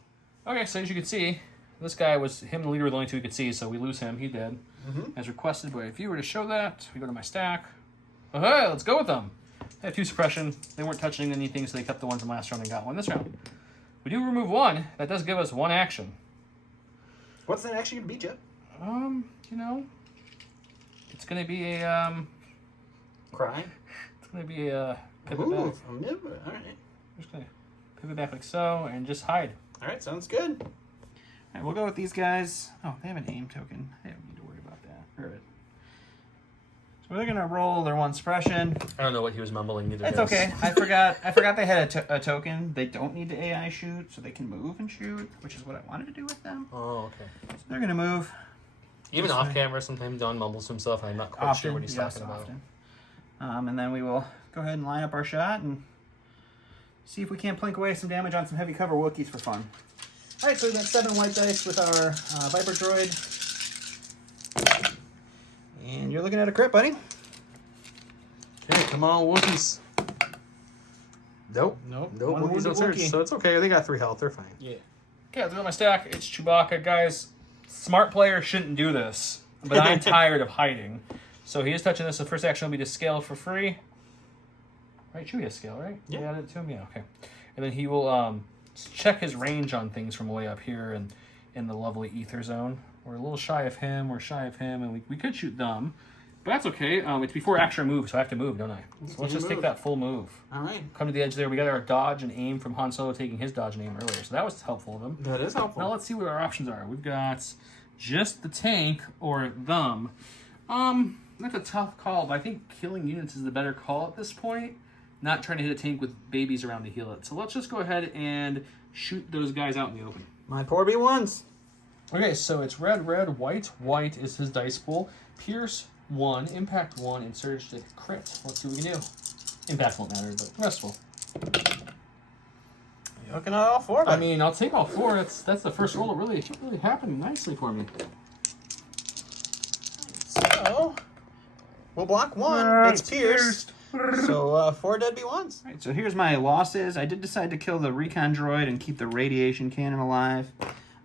Okay, so as you can see, this guy was him and the leader were the only 2 we could see, so we lose him. He did. As requested, but if you were to show that, we go to my stack. Okay, let's go with them. They have 2 suppression. They weren't touching anything, so they kept the one from last round and got 1 this round. We do remove 1. That does give us 1 action. What's that action going to be, Jeff? You know, it's gonna be a Cry? It's gonna be a pivot back. Move. A move. All right. I'm just gonna pivot back like so and just hide. All right, sounds good. All right, we'll go with these guys. Oh, they have an aim token. They don't need to worry about that. All right. So they're gonna roll their 1 suppression. I don't know what he was mumbling either. It's guys. okay. I forgot they had a token. They don't need to AI shoot, so they can move and shoot, which is what I wanted to do with them. Oh, okay. So they're gonna move. Even off camera, sometimes Don mumbles to himself, and I'm not quite sure what he's talking about. And then we will go ahead and line up our shot and see if we can't plink away some damage on some heavy cover Wookiees for fun. All right, so we've got 7 white dice with our Viper Droid. And you're looking at a crit, buddy. Okay, come on, Wookiees. Nope. Nope. Nope, One Wookiees wounded don't surge, Wookiee. so it's okay. They got 3 health. They're fine. Yeah. Okay, let's go to my stack. It's Chewbacca, guys. Smart player shouldn't do this, but I'm tired of hiding. So he is touching this. The first action will be to scale for free. Right, Chewie has scale, right? Yeah. We added it to him, yeah, okay. And then he will check his range on things from way up here and in the lovely ether zone. We're a little shy of him, and we could shoot them. But that's okay. It's before action move, so I have to move, don't I? So let's just take that full move. All right. Come to the edge there. We got our dodge and aim from Han Solo taking his dodge and aim earlier. So that was helpful of him. That is helpful. Now let's see what our options are. We've got just the tank or them. That's a tough call, but I think killing units is the better call at this point. Not trying to hit a tank with babies around to heal it. So let's just go ahead and shoot those guys out in the open. My poor B1s. Okay, so it's red, red, white. White is his dice pool. Pierce 1, impact 1, and surge to crit. Let's see what we can do. Impact won't matter, but the rest will. You're looking at all 4, buddy. I mean, I'll take all 4. That's the first roll. It really happened nicely for me. So, we'll block 1. It's pierced. So, 4 dead B1s. All right, so here's my losses. I did decide to kill the recon droid and keep the radiation cannon alive.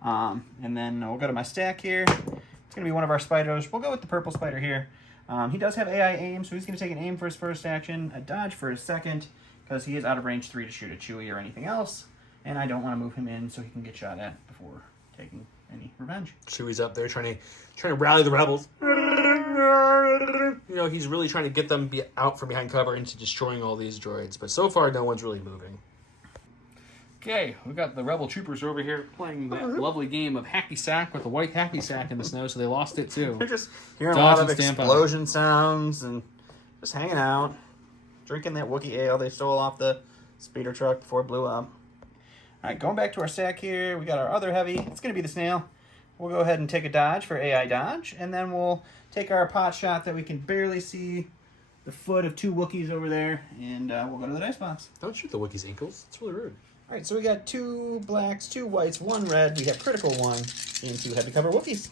And then we'll go to my stack here. It's going to be one of our spiders. We'll go with the purple spider here. He does have AI aim, so he's going to take an aim for his first action, a dodge for his second, because he is out of range 3 to shoot at Chewie or anything else. And I don't want to move him in so he can get shot at before taking any revenge. Chewie's up there trying to rally the rebels. You know, he's really trying to get them out from behind cover into destroying all these droids. But so far, no one's really moving. Okay, we've got the rebel troopers over here playing that lovely game of hacky sack with the white hacky sack in the snow, so they lost it too. They're just hearing Dodge a lot of and stamp out. explosion sounds and just hanging out, drinking that Wookiee ale they stole off the speeder truck before it blew up. All right, going back to our stack here, we got our other heavy. It's going to be the snail. We'll go ahead and take a dodge for AI dodge, and then we'll take our pot shot that we can barely see the foot of 2 Wookiees over there, and we'll go to the dice box. Don't shoot the Wookiee's ankles. It's really rude. All right, so we got 2 blacks, 2 whites, 1 red. We have critical 1 into heavy cover Wookiees.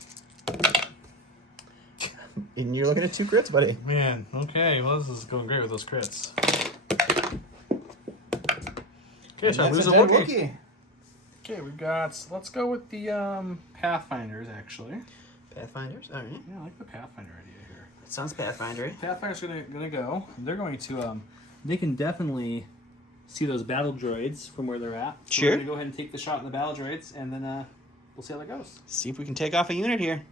And you're looking at 2 crits, buddy. Man, okay. Well, this is going great with those crits. Okay, so I lose a dead Wookiee. Okay, we've got. Let's go with the Pathfinders actually. Pathfinders, all right. Yeah, I like the Pathfinder idea here. That sounds Pathfinder. Pathfinder's gonna go. They're going to They can definitely see those battle droids from where they're at. So Sure. We're gonna go ahead and take the shot in the battle droids, and then we'll see how that goes. See if we can take off a unit here.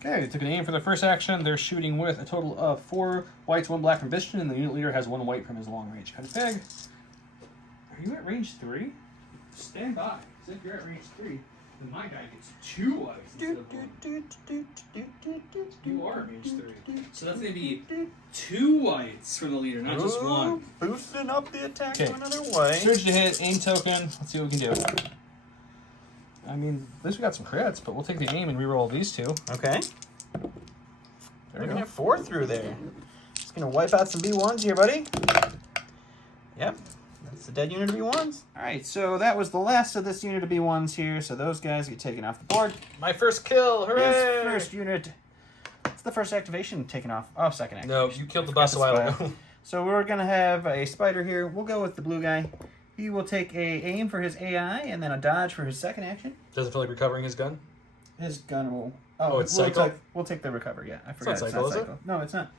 Okay, they took an aim for their first action. They're shooting with a total of 4 whites, 1 black from Bishan, and the unit leader has 1 white from his long range config. Are you at range 3? Stand by. If you're at range 3, then my guy gets 2 whites instead of 1. You are at range 3. So that's going to be 2 whites from the leader, not just 1. Boosting up the attack Okay. to another way. Surge to hit, aim token. Let's see what we can do. I mean, at least we got some crits, but we'll take the aim and reroll these two. Okay. There We're we gonna go. have 4 through there. Just gonna wipe out some B1s here, buddy. Yep. That's the dead unit of B1s. Alright, so that was the last of this unit of B1s here, so those guys get taken off the board. My first kill, hooray! This first unit. It's the first activation taken off. Oh, second activation. No, you killed the boss a while ago. So we're gonna have a spider here. We'll go with the blue guy. He will take a aim for his AI and then a dodge for his second action. Doesn't feel like recovering his gun? His gun will. Oh, it's we'll cycle? We'll take the recover. Yeah, I forgot. not cycle, is it? No, it's not.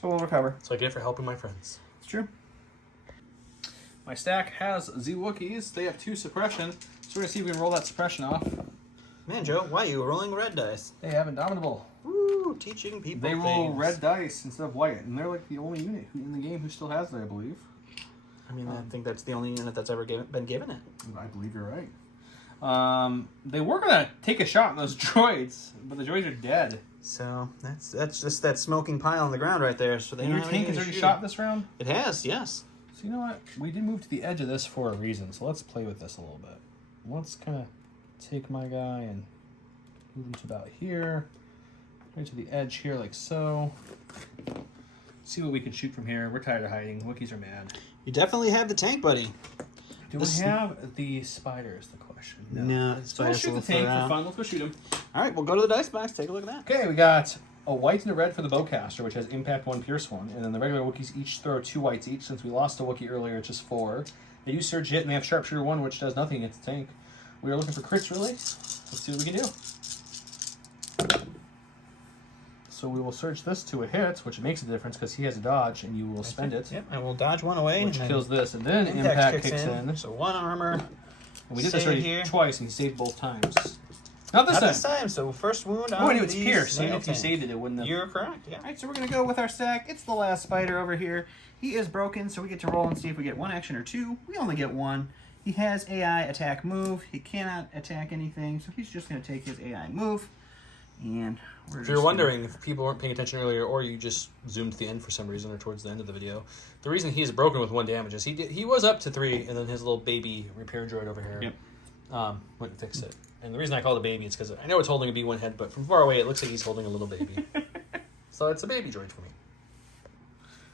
So we'll recover. So I get it for helping my friends. It's true. My stack has Z Wookiees. They have 2 suppression, so we're gonna see if we can roll that suppression off. Man, Joe, why are you rolling red dice? They have Indomitable. Woo, teaching people They roll things. red dice instead of white, and they're like the only unit in the game who still has that, I believe. I mean, I think that's the only unit that's ever been given it. I believe you're right. They were gonna take a shot on those droids, but the droids are dead. So that's just that smoking pile on the ground right there. So they And your don't have tank anything has to already shoot. shot this round. It has, yes. So you know what? We did move to the edge of this for a reason. So let's play with this a little bit. Let's kind of take my guy and move him to about here, right to the edge here, like so. See what we can shoot from here. We're tired of hiding. Wookiees are mad. You definitely have the tank, buddy. Do we have the spider? Is the question. No, So we'll shoot the tank for fun. Let's go shoot him. All right, we'll go to the dice box. Take a look at that. Okay, we got a white and a red for the bowcaster, which has impact 1, pierce 1, and then the regular Wookiees each throw 2 whites each. Since we lost a Wookiee earlier, it's just 4. They use surge hit and they have sharpshooter 1, which does nothing against the tank. We are looking for crits, really. Let's see what we can do. So we will surge this to a hit, which makes a difference because he has a dodge, and you will spend it, Yep, I will dodge one away. which and then kills this, and then impact kicks in. So 1 armor. And we did this Save already here. twice, and he saved both times. Not this Not time. this time. So first wound. Oh, on no, it's these pierce. So even nail if you tank. saved it, it wouldn't have. You're correct. Yeah. All right, so we're gonna go with our stack. It's the last spider over here. He is broken, so we get to roll and see if we get 1 action or 2. We only get 1. He has AI attack move. He cannot attack anything, so he's just gonna take his AI move. And we're If you're wondering if people weren't paying attention earlier, or you just zoomed to the end for some reason, or towards the end of the video, the reason he's broken with 1 damage is he was up to 3, and then his little baby repair droid over here went and fixed it. And the reason I call it a baby is because I know it's holding a B1 head, but from far away it looks like he's holding a little baby. So it's a baby droid for me.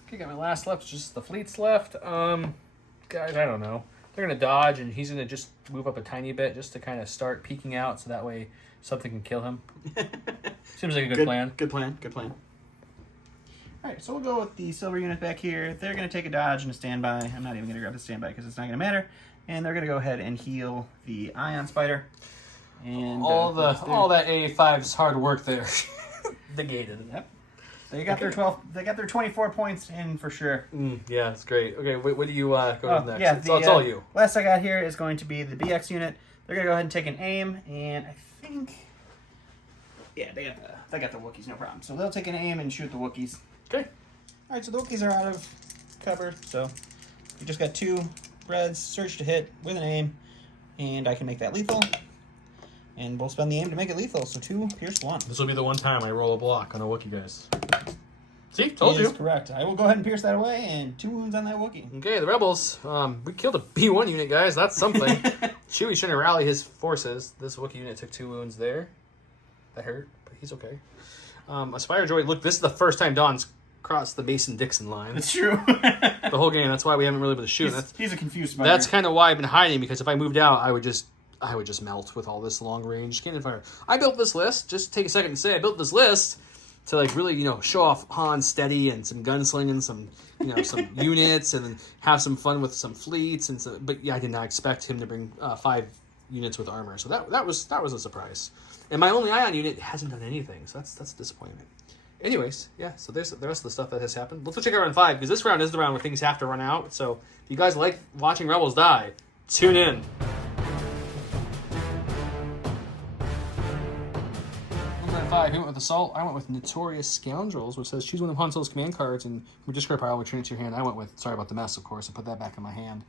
Okay, got my last left, just the fleets left. Guys, I don't know. They're gonna dodge, and he's gonna just move up a tiny bit just to kind of start peeking out, so that way something can kill him. Seems like a good plan. Good plan. Good plan. All right, so we'll go with the silver unit back here. They're going to take a dodge and a standby. I'm not even going to grab the standby because it's not going to matter. And they're going to go ahead and heal the ion spider. And All that A5's hard work there. Negated. Yep. They got their 12. They got their 24 points in for sure. Yeah, it's great. Okay, what do you go with next? Yeah, it's all you. Last I got here is going to be the BX unit. They're going to go ahead and take an aim, and I think, yeah, they got the Wookiees, no problem. So they'll take an aim and shoot the Wookiees. Okay. All right, so the Wookiees are out of cover, so we just got 2 reds, surge to hit with an aim, and I can make that lethal. And we'll spend the aim to make it lethal, so 2 pierce 1. This will be the one time I roll a block on a Wookiee, guys. See, told you. Correct. I will go ahead and pierce that away, and 2 wounds on that Wookiee. Okay, the rebels. We killed a B1 unit, guys. That's something. Chewie's trying to rally his forces. This Wookiee unit took 2 wounds there. That hurt, but he's okay. A Spire Droid. Look, this is the first time Don's crossed the Mason-Dixon line. That's true. The whole game. That's why we haven't really been able to shoot. He's a confused spider. That's kind of why I've been hiding, because if I moved out, I would just melt with all this long range cannon fire. I built this list. Just take a second to say I built this list to like really show off Han steady and some gunslinging, some some units, and then have some fun with some fleets and so. But yeah, I did not expect him to bring 5 units with armor, so that was a surprise. And my only ion unit hasn't done anything, so that's a disappointment. Anyways, yeah, so there's the rest of the stuff that has happened. Let's go check out round 5, because this round is the round where things have to run out. So if you guys like watching Rebels die, tune in. Round 5, he went with Assault. I went with Notorious Scoundrels, which says choose one of Han Solo's command cards and from discard pile return it to your hand. I went with Sorry About the Mess, of course. I put that back in my hand.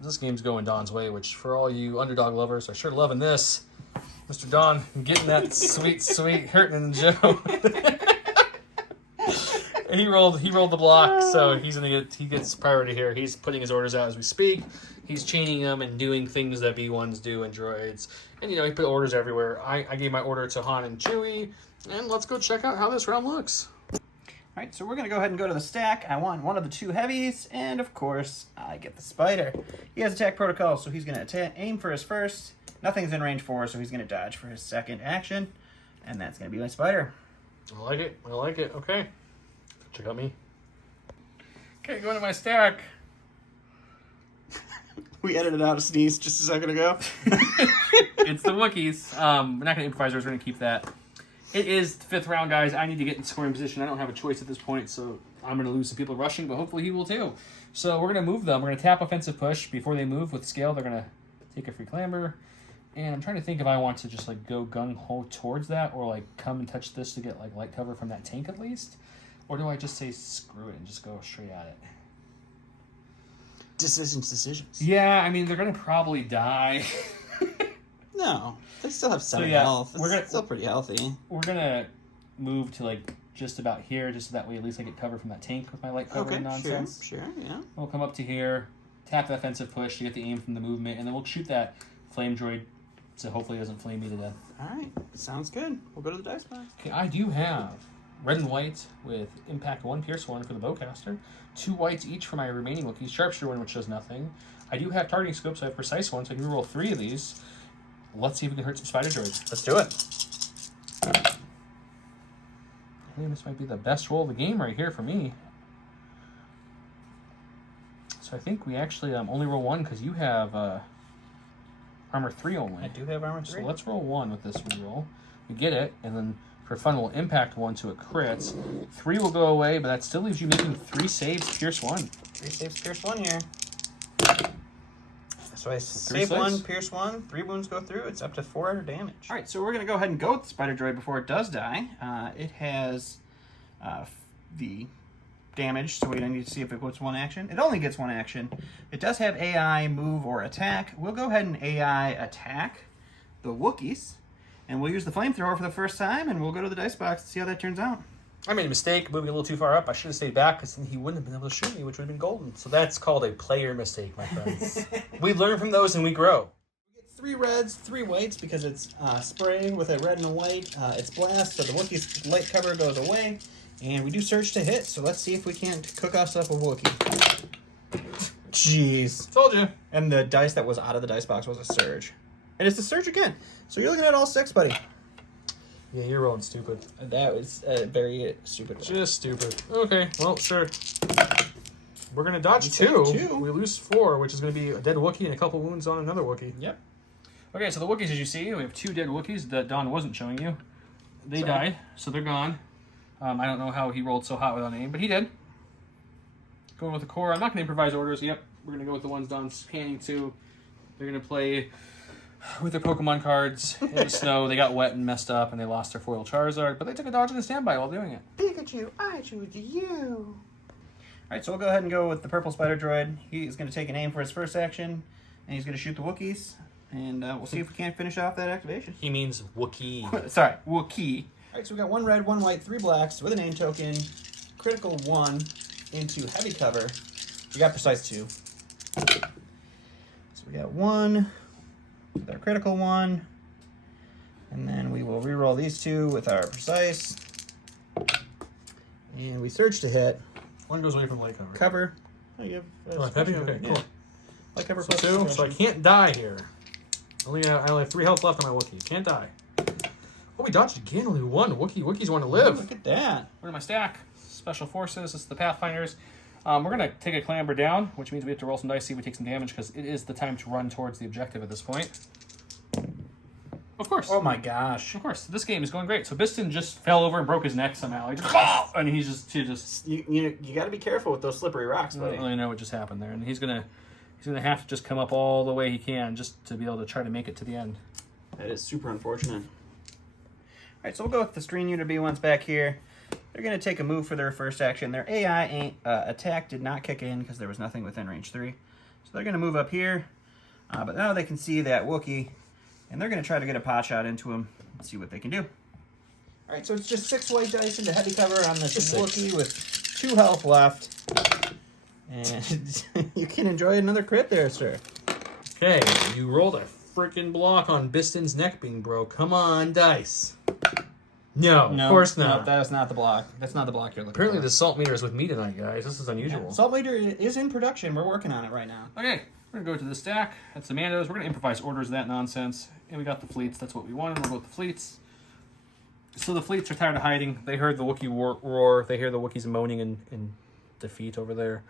This game's going Don's way, which for all you underdog lovers are sure loving this. Mr. Don getting that sweet, sweet hurting Joe. He rolled the block, so he gets priority here. He's putting his orders out as we speak. He's chaining them and doing things that B1s do in droids. And, he put orders everywhere. I gave my order to Han and Chewie, and let's go check out how this round looks. All right, so we're going to go ahead and go to the stack. I want one of the 2 heavies, and of course, I get the spider. He has attack protocol, so he's going to aim for his first. Nothing's in range 4, so he's going to dodge for his second action, and that's going to be my spider. I like it. Okay. Check out me. Okay, going to my stack. We edited out a sneeze just a second ago. It's the Wookiees. We're not going to improvise, we're going to keep that. It is the 5th round, guys. I need to get in scoring position. I don't have a choice at this point, so I'm going to lose some people rushing, but hopefully he will too. So we're going to move them. We're going to tap offensive push. Before they move with scale, they're going to take a free clamber. And I'm trying to think if I want to just go gung-ho towards that, or come and touch this to get light cover from that tank at least. Or do I just say screw it and just go straight at it? Decisions. Yeah, I mean, they're going to probably die. No, they still have 7 yeah, health. It's still pretty healthy. We're going to move to just about here, just so that way at least I get cover from that tank with my light cover and nonsense. Sure, yeah. We'll come up to here, tap the offensive push to get the aim from the movement, and then we'll shoot that flame droid so hopefully it doesn't flame me to death. All right, sounds good. We'll go to the dice box. Okay, I do have red and white with impact 1, pierce 1 for the bowcaster, 2 whites each for my remaining Wookiees, sharpshooter 1, which does nothing. I do have targeting scope, so I have precise 1, so I can roll 3 of these. Let's see if we can hurt some spider droids. Let's do it. I think this might be the best roll of the game right here for me. So I think we actually only roll 1 because you have armor 3 only. I do have armor 3. So let's roll 1 with this reroll. We get it, and then for fun we'll impact 1 to a crit. 3 will go away, but that still leaves you making 3 saves, pierce 1. 3 saves, pierce 1 here. So I save saves. 1, pierce 1, 3 wounds go through. It's up to 400 damage. All right, so we're going to go ahead and go with the spider droid before it does die. It has the damage, so we don't need to see if it gets 1 action. It only gets 1 action. It does have AI, move, or attack. We'll go ahead and AI attack the Wookiees, and we'll use the flamethrower for the first time, and we'll go to the dice box to see how that turns out. I made a mistake moving a little too far up. I should have stayed back because then he wouldn't have been able to shoot me, which would have been golden. So that's called a player mistake, my friends. We learn from those and we grow. We get 3 reds, 3 whites because it's spray with a red and a white. It's blast, so the Wookiee's light cover goes away. And we do surge to hit, so let's see if we can't cook us up a Wookiee. Jeez. Told you. And the dice that was out of the dice box was a surge. And it's a surge again. So you're looking at all 6, buddy. Yeah, you're rolling stupid. That was very stupid. Just stupid. Okay, well, sure. We're going to dodge We 2. take 2. We lose 4, which is going to be a dead Wookiee and a couple wounds on another Wookiee. Yep. Okay, so the Wookiees, as you see, we have 2 dead Wookiees that Don wasn't showing you. They died, so they're gone. I don't know how he rolled so hot without aim, but he did. Going with the core. I'm not going to improvise orders. Yep, we're going to go with the ones Don's scanning to. They're going to play with their Pokemon cards in the snow. They got wet and messed up, and they lost their foil Charizard, but they took a dodge and a standby while doing it. Pikachu, I choose you. Alright, so we'll go ahead and go with the purple spider droid. He's going to take an aim for his first action, and he's going to shoot the Wookiees. And we'll see if we can't finish off that activation. He means Wookiee. Sorry, Wookiee. Alright, so we got 1 red, 1 white, 3 blacks with a name token. Critical 1 into heavy cover. We got precise 2. So we got 1 with our critical 1. And then we will reroll these 2 with our precise. And we surge to hit. 1 goes away from light cover. Cover. Oh, you have Heavy? Okay, cool. Light cover So plus 2, so I discretion. can't die here. I only have 3 health left on my Wookiee. Can't die. Oh, we dodged again. Only 1 Wookiee. Wookiees want to live. Look at that. Where's my stack? Special Forces. This is the Pathfinders. We're going to take a clamber down, which means we have to roll some dice, see if we take some damage, because it is the time to run towards the objective at this point. Of course. Oh my gosh. Of course. This game is going great. So Biston just fell over and broke his neck somehow. He just, and he just You got to be careful with those slippery rocks, I buddy. don't really know what just happened there. And he's gonna have to just come up all the way he can just to be able to try to make it to the end. That is super unfortunate. Alright, so we'll go with the screen unit B1s back here. They're going to take a move for their first action. Their AI attack did not kick in because there was nothing within range 3. So they're going to move up here. But now they can see that Wookiee, and they're going to try to get a pot shot into him and see what they can do. All right, so it's just 6 white dice into heavy cover on this Wookiee with 2 health left. And you can enjoy another crit there, sir. Okay, you rolled a freaking block on Biston's neck being broke. Come on, dice. No, of course not. No, that is not the block. That's not the block you're looking Apparently for. the salt meter is with me tonight, guys. This is unusual. Yeah, Salt Meter is in production. We're working on it right now. Okay, we're going to go to the stack. That's the Mandos. We're going to improvise orders of that nonsense. And we got the fleets. That's what we wanted. We'll go with the fleets. So the fleets are tired of hiding. They heard the Wookiee roar. They hear the Wookiees moaning in defeat over there.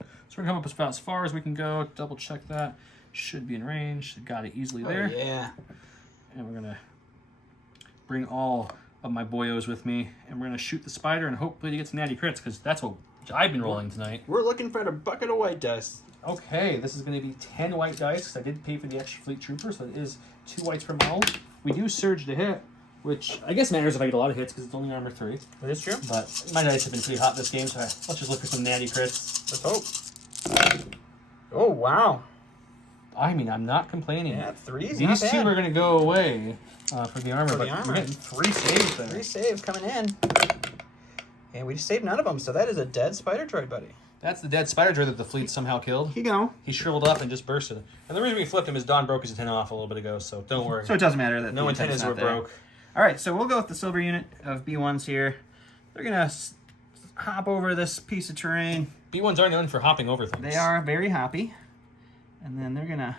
So we're going to come up about as far as we can go. Double check that. Should be in range. Got it easily there. Oh, yeah. And we're going to bring all of my boyos with me. And we're going to shoot the spider and hopefully he gets natty crits because that's what I've been rolling tonight. We're looking for a bucket of white dice. Okay, this is going to be 10 white dice because I did pay for the extra fleet trooper, so it is 2 whites per model. We do surge to hit, which I guess matters if I get a lot of hits because it's only armor 3. That is true. But my dice have been pretty hot this game, so let's just look for some natty crits. Let's hope. Oh, wow. I mean, I'm not complaining. Yeah, 3's These not 2 bad. are going to go away for the armor, For but the armor. we're getting 3 saves there. 3 saves coming in. And we just saved none of them, so that is a dead spider droid, buddy. That's the dead spider droid that the fleet somehow killed. Here you go. He shriveled up and just bursted. And the reason we flipped him is Don broke his antenna off a little bit ago, so don't worry. So it doesn't matter that No the antennas antenna's were not there. broke. All right, so we'll go with the silver unit of B1s here. They're going to hop over this piece of terrain. B1s are known for hopping over things. They are very hoppy. And then they're going to...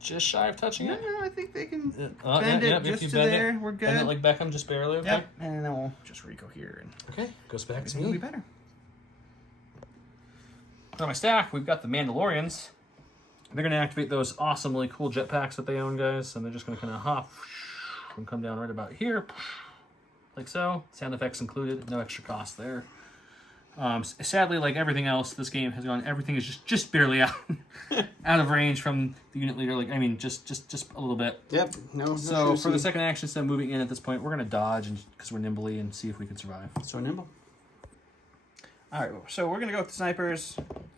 Just shy of touching No, it. I think they can Yeah, bend yeah, it if just you to bend there. it, We're good. Bend it like Beckham, just barely. Okay. Yep, and then we'll just Rico here. And Okay, goes back to everything will be me. better. On my stack, we've got the Mandalorians. They're going to activate those awesomely cool jetpacks that they own, guys, and they're just going to kind of hop and come down right about here, like so. Sound effects included, no extra cost there. Sadly, like everything else, this game has gone. Everything is just barely out of range from the unit leader. Like I mean, just a little bit. Yep. No. So for the second action, instead of moving in at this point, we're going to dodge and because we're nimbly and see if we can survive. So nimble. All right, so we're gonna go with the snipers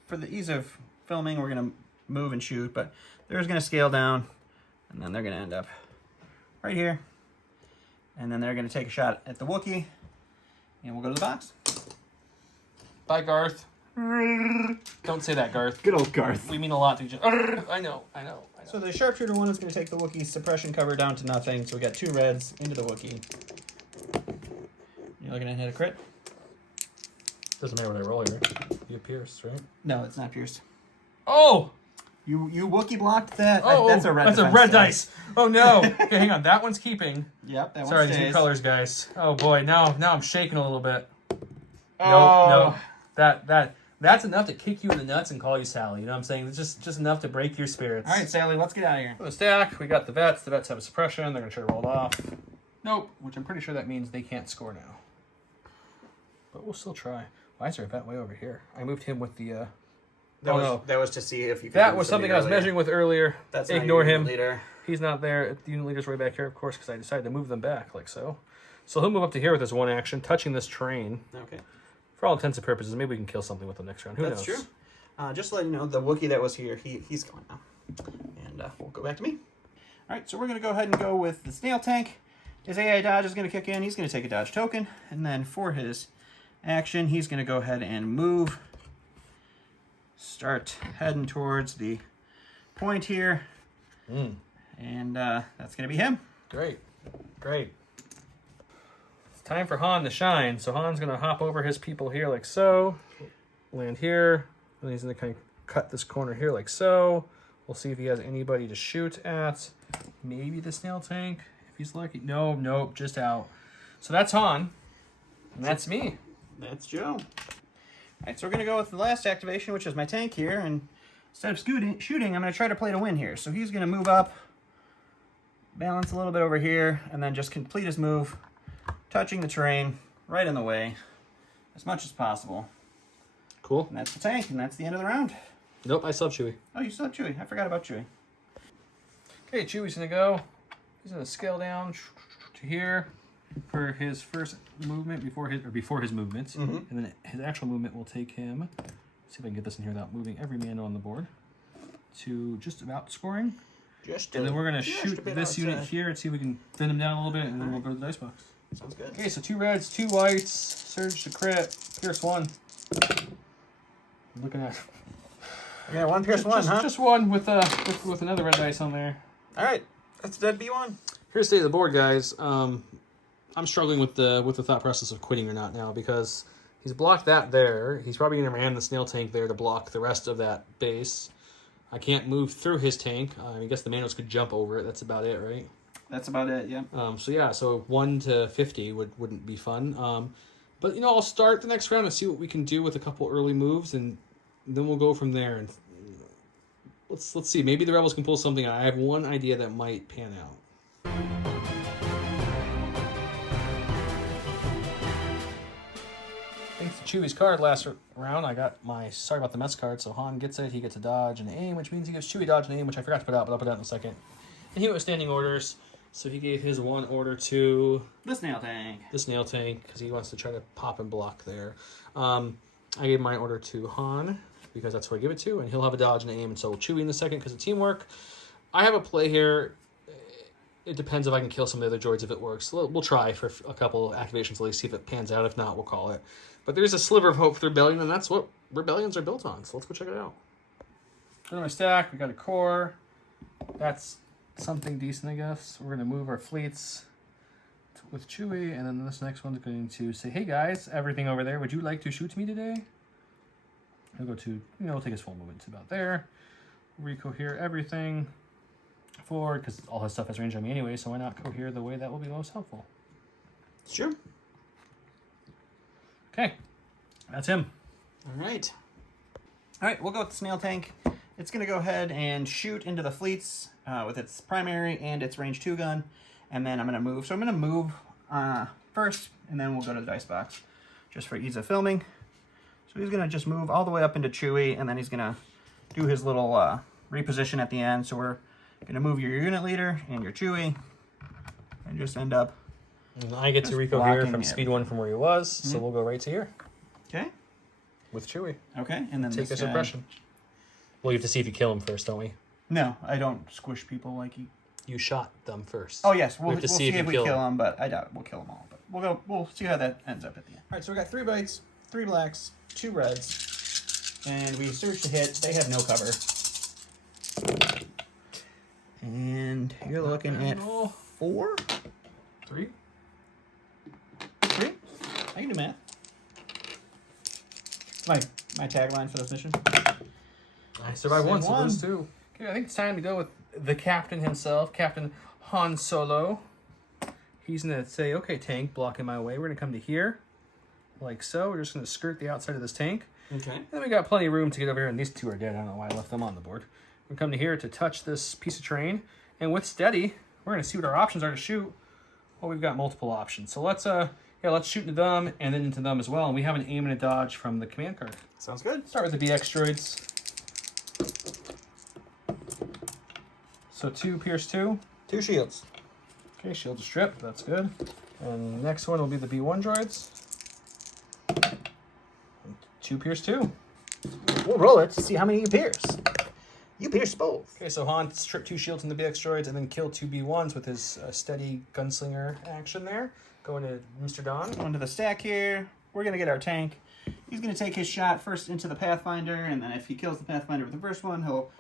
for the ease of filming. We're gonna move and shoot, but they're just gonna scale down, and then they're gonna end up right here, and then they're gonna take a shot at the Wookiee, and we'll go to the box. Bye, Garth. Don't say that, Garth. Good old Garth. We mean a lot to each other. I know. So the sharpshooter one is gonna take the Wookiee's suppression cover down to nothing. So we got 2 reds into the Wookiee. You're looking at hit a crit? Doesn't matter what I roll here. You pierce, right? No, it's not pierced. Oh! You Wookiee blocked that. Oh, that's a red. That's a defense red dice. Oh no! Okay, hang on. That one's keeping. Yep, that Sorry, one these new stays. colors, guys. Oh boy, now I'm shaking a little bit. Oh. No. That's enough to kick you in the nuts and call you Sally. You know what I'm saying? It's just enough to break your spirits. All right, Sally, let's get out of here. For the stack, we got the vets. The vets have a suppression. They're going to try to roll it off. Nope, which I'm pretty sure that means they can't score now. But we'll still try. Why is there a vet way over here? I moved him with the... That was to see if you could That move was somebody something I was earlier. measuring with earlier. That's not Ignore your him. leader. He's not there. The unit leader's way back here, of course, because I decided to move them back, like so. So he'll move up to here with his one action, touching this train. Okay. For all intents and purposes, maybe we can kill something with the next round. Who That's knows? true. Just to let you know, the Wookiee that was here, he's gone now. And we'll go back to me. All right, so we're going to go ahead and go with the snail tank. His AI dodge is going to kick in. He's going to take a dodge token. And then for his action, he's going to go ahead and move. Start heading towards the point here. And that's going to be him. Great. It's time for Han to shine. So Han's going to hop over his people here like so. Land here. And he's going to kind of cut this corner here like so. We'll see if he has anybody to shoot at. Maybe the snail tank, if he's lucky. Nope, just out. So that's Han. And that's me. That's Joe. All right, so we're going to go with the last activation, which is my tank here. And instead of shooting, I'm going to try to play to win here. So he's going to move up, balance a little bit over here, and then just complete his move, touching the terrain right in the way as much as possible. Cool. And that's the tank, and that's the end of the round. Nope, I still have Chewie. Oh, you still have Chewie. I forgot about Chewie. Okay, Chewie's going to go. He's going to scale down to here for his first movement before his movement. And then his actual movement will take him, see if I can get this in here without moving every man on the board, to just about scoring. Just And then we're going to just shoot a bit this unit outside. here and see if we can thin him down a little bit, and then we'll go to the dice box. Sounds good. Okay, so 2 reds, 2 whites, surge to crit, pierce 1. Looking at Yeah, 1 pierce 1, huh? just 1 with another red dice on there. All right, that's a dead B1. Here's the state of the board, guys. I'm struggling with the thought process of quitting or not now because he's blocked that there. He's probably going to ram the snail tank there to block the rest of that base. I can't move through his tank. I guess the Mandos could jump over it. That's about it, right? That's about it, yeah. So 1 to 50 wouldn't be fun. But I'll start the next round and see what we can do with a couple early moves, and then we'll go from there. And let's see. Maybe the Rebels can pull something out. I have one idea that might pan out. Thanks to Chewie's card last round, I got my sorry about the mess card. So Han gets it. He gets a dodge and aim, which means he gives Chewie dodge and aim, which I forgot to put out, but I'll put out in a second. And he went with standing orders. So he gave his 1 order to The snail tank. the snail tank because he wants to try to pop and block there. I gave my order to Han because that's who I give it to, and he'll have a dodge and aim, and so will Chewie in the second because of teamwork. I have a play here. It depends if I can kill some of the other droids if it works. We'll try for a couple activations at least, see if it pans out. If not, we'll call it. But there's a sliver of hope for Rebellion, and that's what Rebellions are built on. So let's go check it out. Go to my stack. We got a core. That's something decent, I guess. We're going to move our fleets with Chewie, and then this next one's going to say, hey guys, everything over there, would you like to shoot me today? He'll go to, we'll take his full movement to about there. Recohere everything forward, because all his stuff has range on me anyway, so why not cohere the way that will be most helpful? Sure. Okay, that's him. All right. All right, we'll go with the snail tank. It's going to go ahead and shoot into the fleets with its primary and its range 2 gun. And then I'm going to move. So I'm going to move first, and then we'll go to the dice box just for ease of filming. So he's going to just move all the way up into Chewie, and then he's going to do his little reposition at the end. So we're going to move your unit leader and your Chewie and just end up. And I get to Just recohere blocking from it. speed 1 from where he was, so we'll go right to here Okay. with Chewie. Okay. And then Take this a guy. suppression. Well, you have to see if you kill him first, don't we? No, I don't squish people like you. You shot them first. Oh yes, we'll have to see if you we kill them, but I doubt we'll kill them all. But we'll see how that ends up at the end. All right, so we got 3 whites, 3 blacks, 2 reds, and we search to hit. They have no cover, and you're looking at 4, 3. 3. I can do math. My tagline for this mission. I survived one, so One. lose 2. Okay, I think it's time to go with the captain himself, Captain Han Solo. He's going to say, okay, tank, blocking my way. We're going to come to here, like so. We're just going to skirt the outside of this tank. Okay. And then we got plenty of room to get over here, and these 2 are dead. I don't know why I left them on the board. We're going to come to here to touch this piece of terrain. And with steady, we're going to see what our options are to shoot. Well, we've got multiple options. So let's shoot into them and then into them as well. And we have an aim and a dodge from the command card. Sounds good. Start with the BX droids. So 2 pierce 2. 2 shields. Okay, shield strip, that's good. And next one will be the B1 droids. 2 pierce 2. We'll roll it to see how many you pierce. You pierce both. Okay, so Han stripped 2 shields from the BX droids and then killed 2 B1s with his steady gunslinger action there. Going to Mr. Don. Going to the stack here. We're going to get our tank. He's going to take his shot first into the Pathfinder, and then if he kills the Pathfinder with the first one, he'll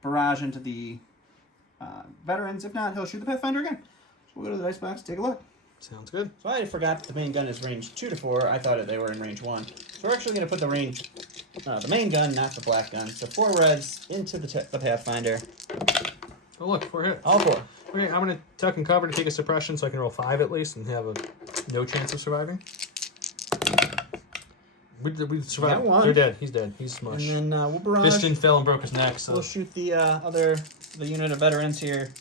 barrage into the veterans. If not, he'll shoot the Pathfinder again. So we'll go to the dice box, take a look. Sounds good. So I forgot that the main gun is range 2 to 4. I thought they were in range 1. So we're actually going to put the main gun, not the black gun. So 4 reds into the Pathfinder. Oh, look, 4 hits. All 4. Okay, I'm going to tuck and cover to take a suppression so I can roll 5 at least and have no chance of surviving. We survived. Got 1. They're dead. He's dead. He's smushed. And then we'll barrage. Piston fell and broke his neck, so... We'll shoot the unit of veterans here.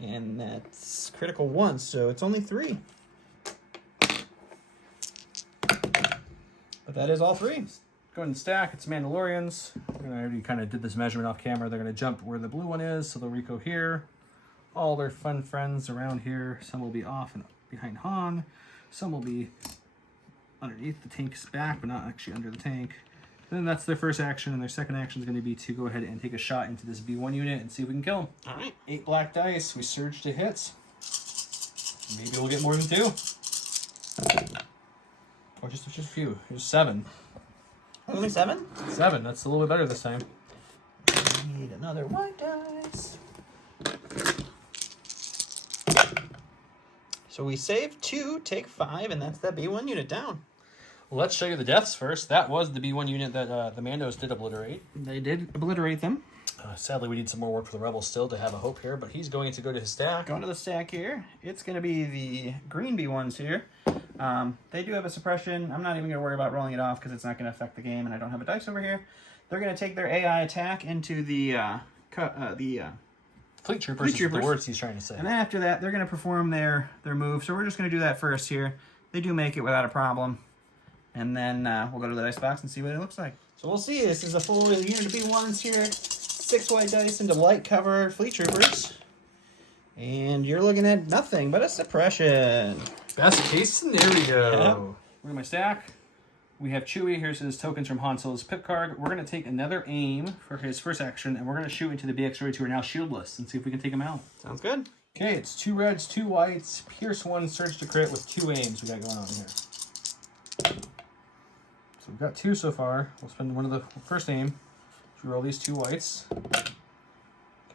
And that's critical 1, so it's only 3. But that is all 3. Go ahead and stack. It's Mandalorians. I already kind of did this measurement off camera. They're going to jump where the blue one is, so they'll reco here. All their fun friends around here. Some will be off and behind Han. Some will be underneath the tank's back, but not actually under the tank. Then that's their first action, and their second action is going to be to go ahead and take a shot into this B1 unit and see if we can kill him. All right. 8 black dice. We surge to hits. Maybe we'll get more than 2. Or just a few. Here's 7. Only 7? 7. That's a little bit better this time. Need another white dice. So we save 2, take 5, and that's that B1 unit down. Well, let's show you the deaths first. That was the B1 unit that the Mandos did obliterate. They did obliterate them. Sadly, we need some more work for the Rebels still to have a hope here, but he's going to go to his stack. Going to the stack here. It's going to be the green B1s here. They do have a suppression. I'm not even going to worry about rolling it off because it's not going to affect the game, and I don't have a dice over here. They're going to take their AI attack into the Fleet Troopers is the words he's trying to say. And then after that, they're going to perform their move. So we're just going to do that first here. They do make it without a problem. And then we'll go to the dice box and see what it looks like. So we'll see. This is a full unit of B1s here. 6 white dice into light cover Fleet Troopers. And you're looking at nothing but a suppression. Best case scenario. Yeah. Look at my stack. We have Chewie. Here's his tokens from Han Solo's pip card. We're going to take another aim for his first action, and we're going to shoot into the BX droids who are now shieldless and see if we can take them out. Sounds good. Okay, it's 2 reds, 2 whites, pierce 1, surge to crit with 2 aims we got going on here. So we've got 2 so far. We'll spend one of the first aim to roll these 2 whites. Okay,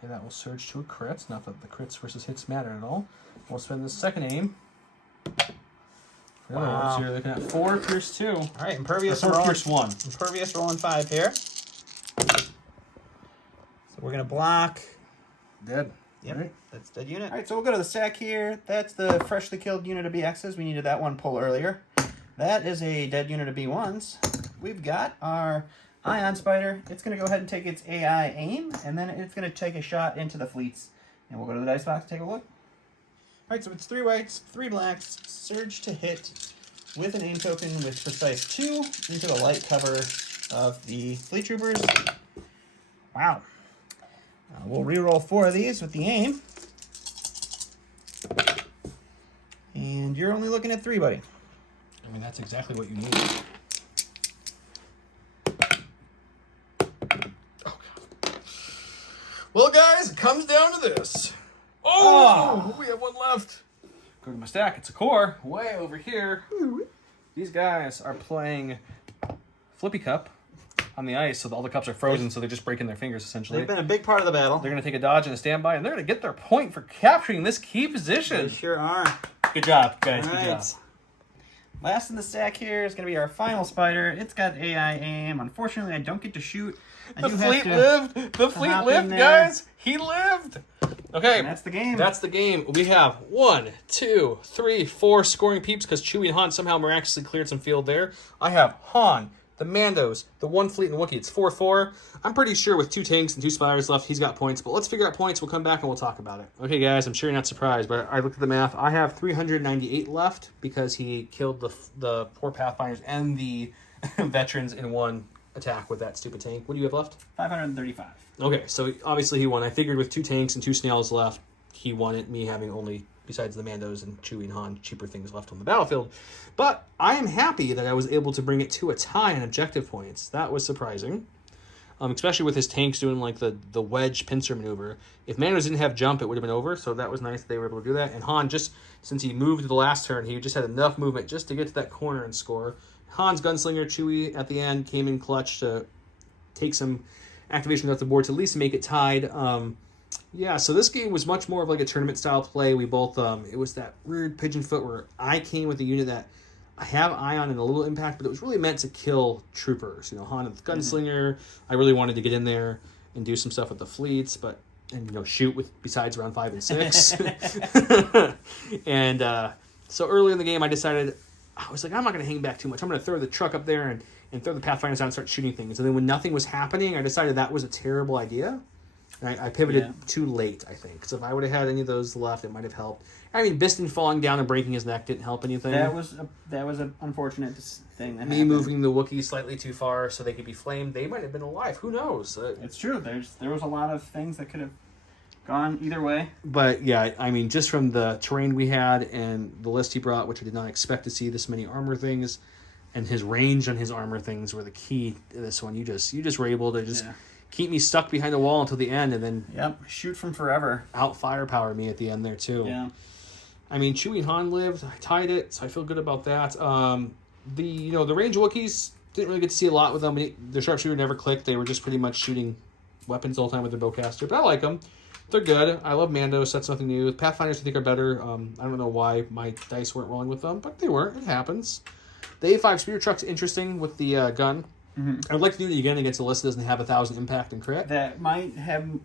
that will surge to a crit. Not that the crits versus hits matter at all. We'll spend the second aim. Wow. So you're looking at 4, pierce 2. All right, impervious 4, rolling, pierce 1. impervious rolling 5 here. So we're going to block. Dead. Yep, Right. that's dead unit. All right, so we'll go to the stack here. That's the freshly killed unit of BXs. We needed that one pull earlier. That is a dead unit of B1s. We've got our Ion Spider. It's going to go ahead and take its AI aim, and then it's going to take a shot into the fleets. And we'll go to the dice box and take a look. All right, so it's 3 whites, 3 blacks, surge to hit with an aim token with precise 2 into the light cover of the Fleet Troopers. Wow. We'll re-roll 4 of these with the aim. And you're only looking at 3, buddy. I mean, that's exactly what you need. Oh, God. Well, guys, it comes down to this. Oh, we have 1 left. Go to my stack. It's a core way over here. These guys are playing Flippy Cup on the ice, so all the cups are frozen, so they're just breaking their fingers, essentially. They've been a big part of the battle. They're going to take a dodge and a standby, and they're going to get their point for capturing this key position. They sure are. Good job, guys. All Good right. job. Last in the stack here is going to be our final spider. It's got AI aim. Unfortunately, I don't get to shoot. The fleet lived. The fleet hop lived, in there. guys. He lived. Okay. And that's the game. That's the game. We have 1, 2, 3, 4 scoring peeps because Chewie and Han somehow miraculously cleared some field there. I have Han, the Mandos, the 1 fleet, and Wookiee. It's 4-4. I'm pretty sure with 2 tanks and 2 spiders left, he's got points. But let's figure out points. We'll come back and we'll talk about it. Okay, guys, I'm sure you're not surprised, but I looked at the math. I have 398 left because he killed the poor Pathfinders and the veterans in 1 attack with that stupid tank. What do you have left? 535. Okay, so obviously he won. I figured with 2 tanks and 2 snails left, he won it, me having only, besides the Mandos and Chewie and Han, cheaper things left on the battlefield. But I am happy that I was able to bring it to a tie in objective points. That was surprising. Especially with his tanks doing like the wedge pincer maneuver. If Mandos didn't have jump, it would have been over, so that was nice that they were able to do that. And Han, just since he moved the last turn, he just had enough movement just to get to that corner and score. Han's gunslinger, Chewie, at the end, came in clutch to take some activation off the board to at least make it tied. Yeah, so this game was much more of like a tournament-style play. We both, it was that weird pigeon foot where I came with a unit that I have Ion and a little impact, but it was really meant to kill troopers. You know, Han with gunslinger. I really wanted to get in there and do some stuff with the fleets, and shoot with besides round 5 and 6. And so early in the game, I decided, I was like, I'm not going to hang back too much. I'm going to throw the truck up there and throw the Pathfinders down and start shooting things. And then when nothing was happening, I decided that was a terrible idea. And I pivoted too late, I think. Because if I would have had any of those left, it might have helped. I mean, Biston falling down and breaking his neck didn't help anything. That was an unfortunate thing that Me happened. moving the Wookiee slightly too far so they could be flamed, they might have been alive. Who knows? It's true. There was a lot of things that could have gone either way. But yeah, I mean, just from the terrain we had and the list he brought, which I did not expect to see this many armor things, and his range on his armor things were the key to this one. You just were able to just keep me stuck behind the wall until the end, and then shoot from forever. out firepower me at the end there too. Yeah. I mean, Chewie and Han lived. I tied it, so I feel good about that. The range Wookiees, didn't really get to see a lot with them. The sharpshooter never clicked. They were just pretty much shooting weapons all the time with their bowcaster. But I like them. They're good. I love Mandos. That's nothing new. Pathfinders, I think, are better. I don't know why my dice weren't rolling with them, but they weren't. It happens. The A5 speeder truck's interesting with the gun. Mm-hmm. I'd like to do it again against a list that doesn't have 1,000 impact and crit. That might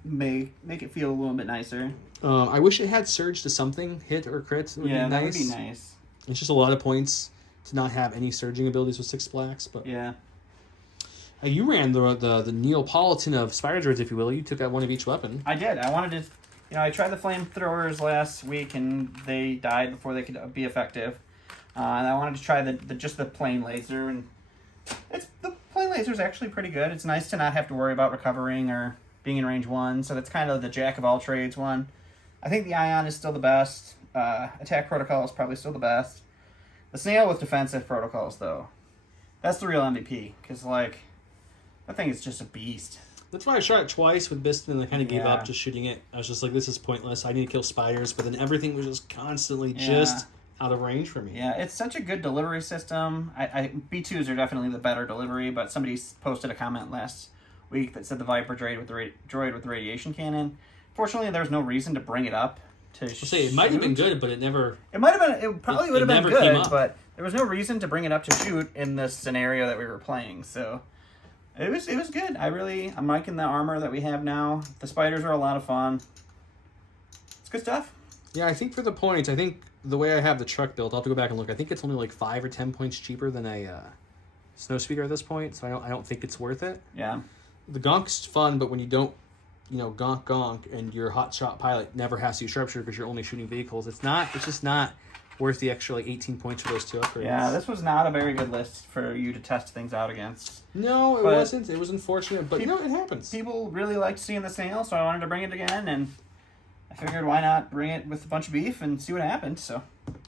make it feel a little bit nicer. I wish it had surge to something, hit or crit. Would be nice. That would be nice. It's just a lot of points to not have any surging abilities with 6 blacks. But yeah. You ran the Neapolitan of Spider Droids, if you will. You took out one of each weapon. I did. I wanted to... I tried the flamethrowers last week, and they died before they could be effective. And I wanted to try just the plain laser, and the plain laser is actually pretty good. It's nice to not have to worry about recovering or being in range 1, so that's kind of the jack of all trades one. I think the Ion is still the best. Attack protocol is probably still the best. The Snail with defensive protocols, though, that's the real MVP, because that thing is just a beast. That's why I shot it twice with Biston, and I kind of gave Yeah. up just shooting it. I was just like, this is pointless. I need to kill spiders, but then everything was just constantly just out of range for me. Yeah, it's such a good delivery system. B2s are definitely the better delivery, but somebody posted a comment last week that said the Viper droid with the radiation cannon. Fortunately, there's no reason to bring it up to Say it might have been good, but it never. It might have been. It probably would have been never came good, up. but there was no reason to bring it up to shoot in this scenario that we were playing. So it was good. I'm liking the armor that we have now. The spiders are a lot of fun. It's good stuff. Yeah, I think for the points, I think the way I have the truck built, I'll have to go back and look. I think it's only like 5 or 10 points cheaper than a Snowspeeder at this point, so I don't think it's worth it. Yeah. The Gonk's fun, but when you don't, gonk, and your hotshot pilot never has to use sharpshooter because you're only shooting vehicles, it's just not worth the extra 18 points for those 2 upgrades. Yeah, this was not a very good list for you to test things out against. No, it But wasn't. It was unfortunate, but it happens. People really liked seeing the snail, so I wanted to bring it again, and I figured why not bring it with a bunch of beef and see what happened. So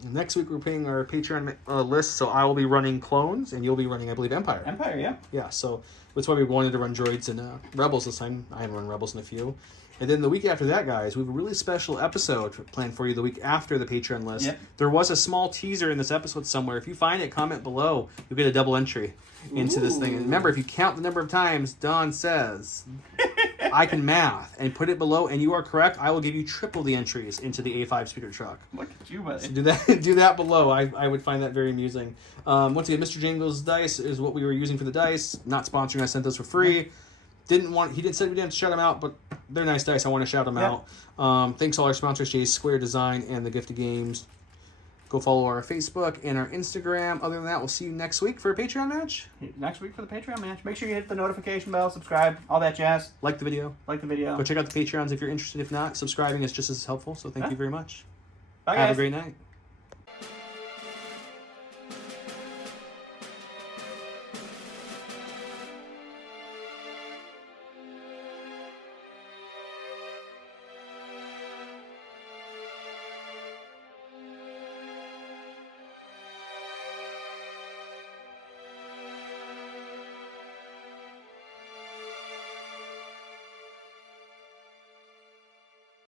next week we're playing our Patreon list, so I will be running clones, and you'll be running, I believe, Empire. Empire, yeah. Yeah, so that's why we wanted to run droids and Rebels this time. I haven't run Rebels in a few. And then the week after that, guys, we have a really special episode planned for you the week after the Patreon list. Yep. There was a small teaser in this episode somewhere. If you find it, comment below. You'll get a double entry into this thing. And remember, if you count the number of times Don says, I can math, and put it below, and you are correct, I will give you triple the entries into the A5 speeder truck. Look at you, buddy. So do that below. I would find that very amusing. Once again, Mr. Jingle's dice is what we were using for the dice. Not sponsoring. I sent those for free. He didn't say we didn't shout them out, but they're nice dice. I want to shout them out. Thanks to all our sponsors, Jay's Square Design and the Gift of Games. Go follow our Facebook and our Instagram. Other than that, we'll see you next week for a Patreon match. Next week for the Patreon match. Make sure you hit the notification bell, subscribe, all that jazz. Like the video. Go check out the Patreons if you're interested. If not, subscribing is just as helpful. So thank you very much. Bye, Have guys. a great night.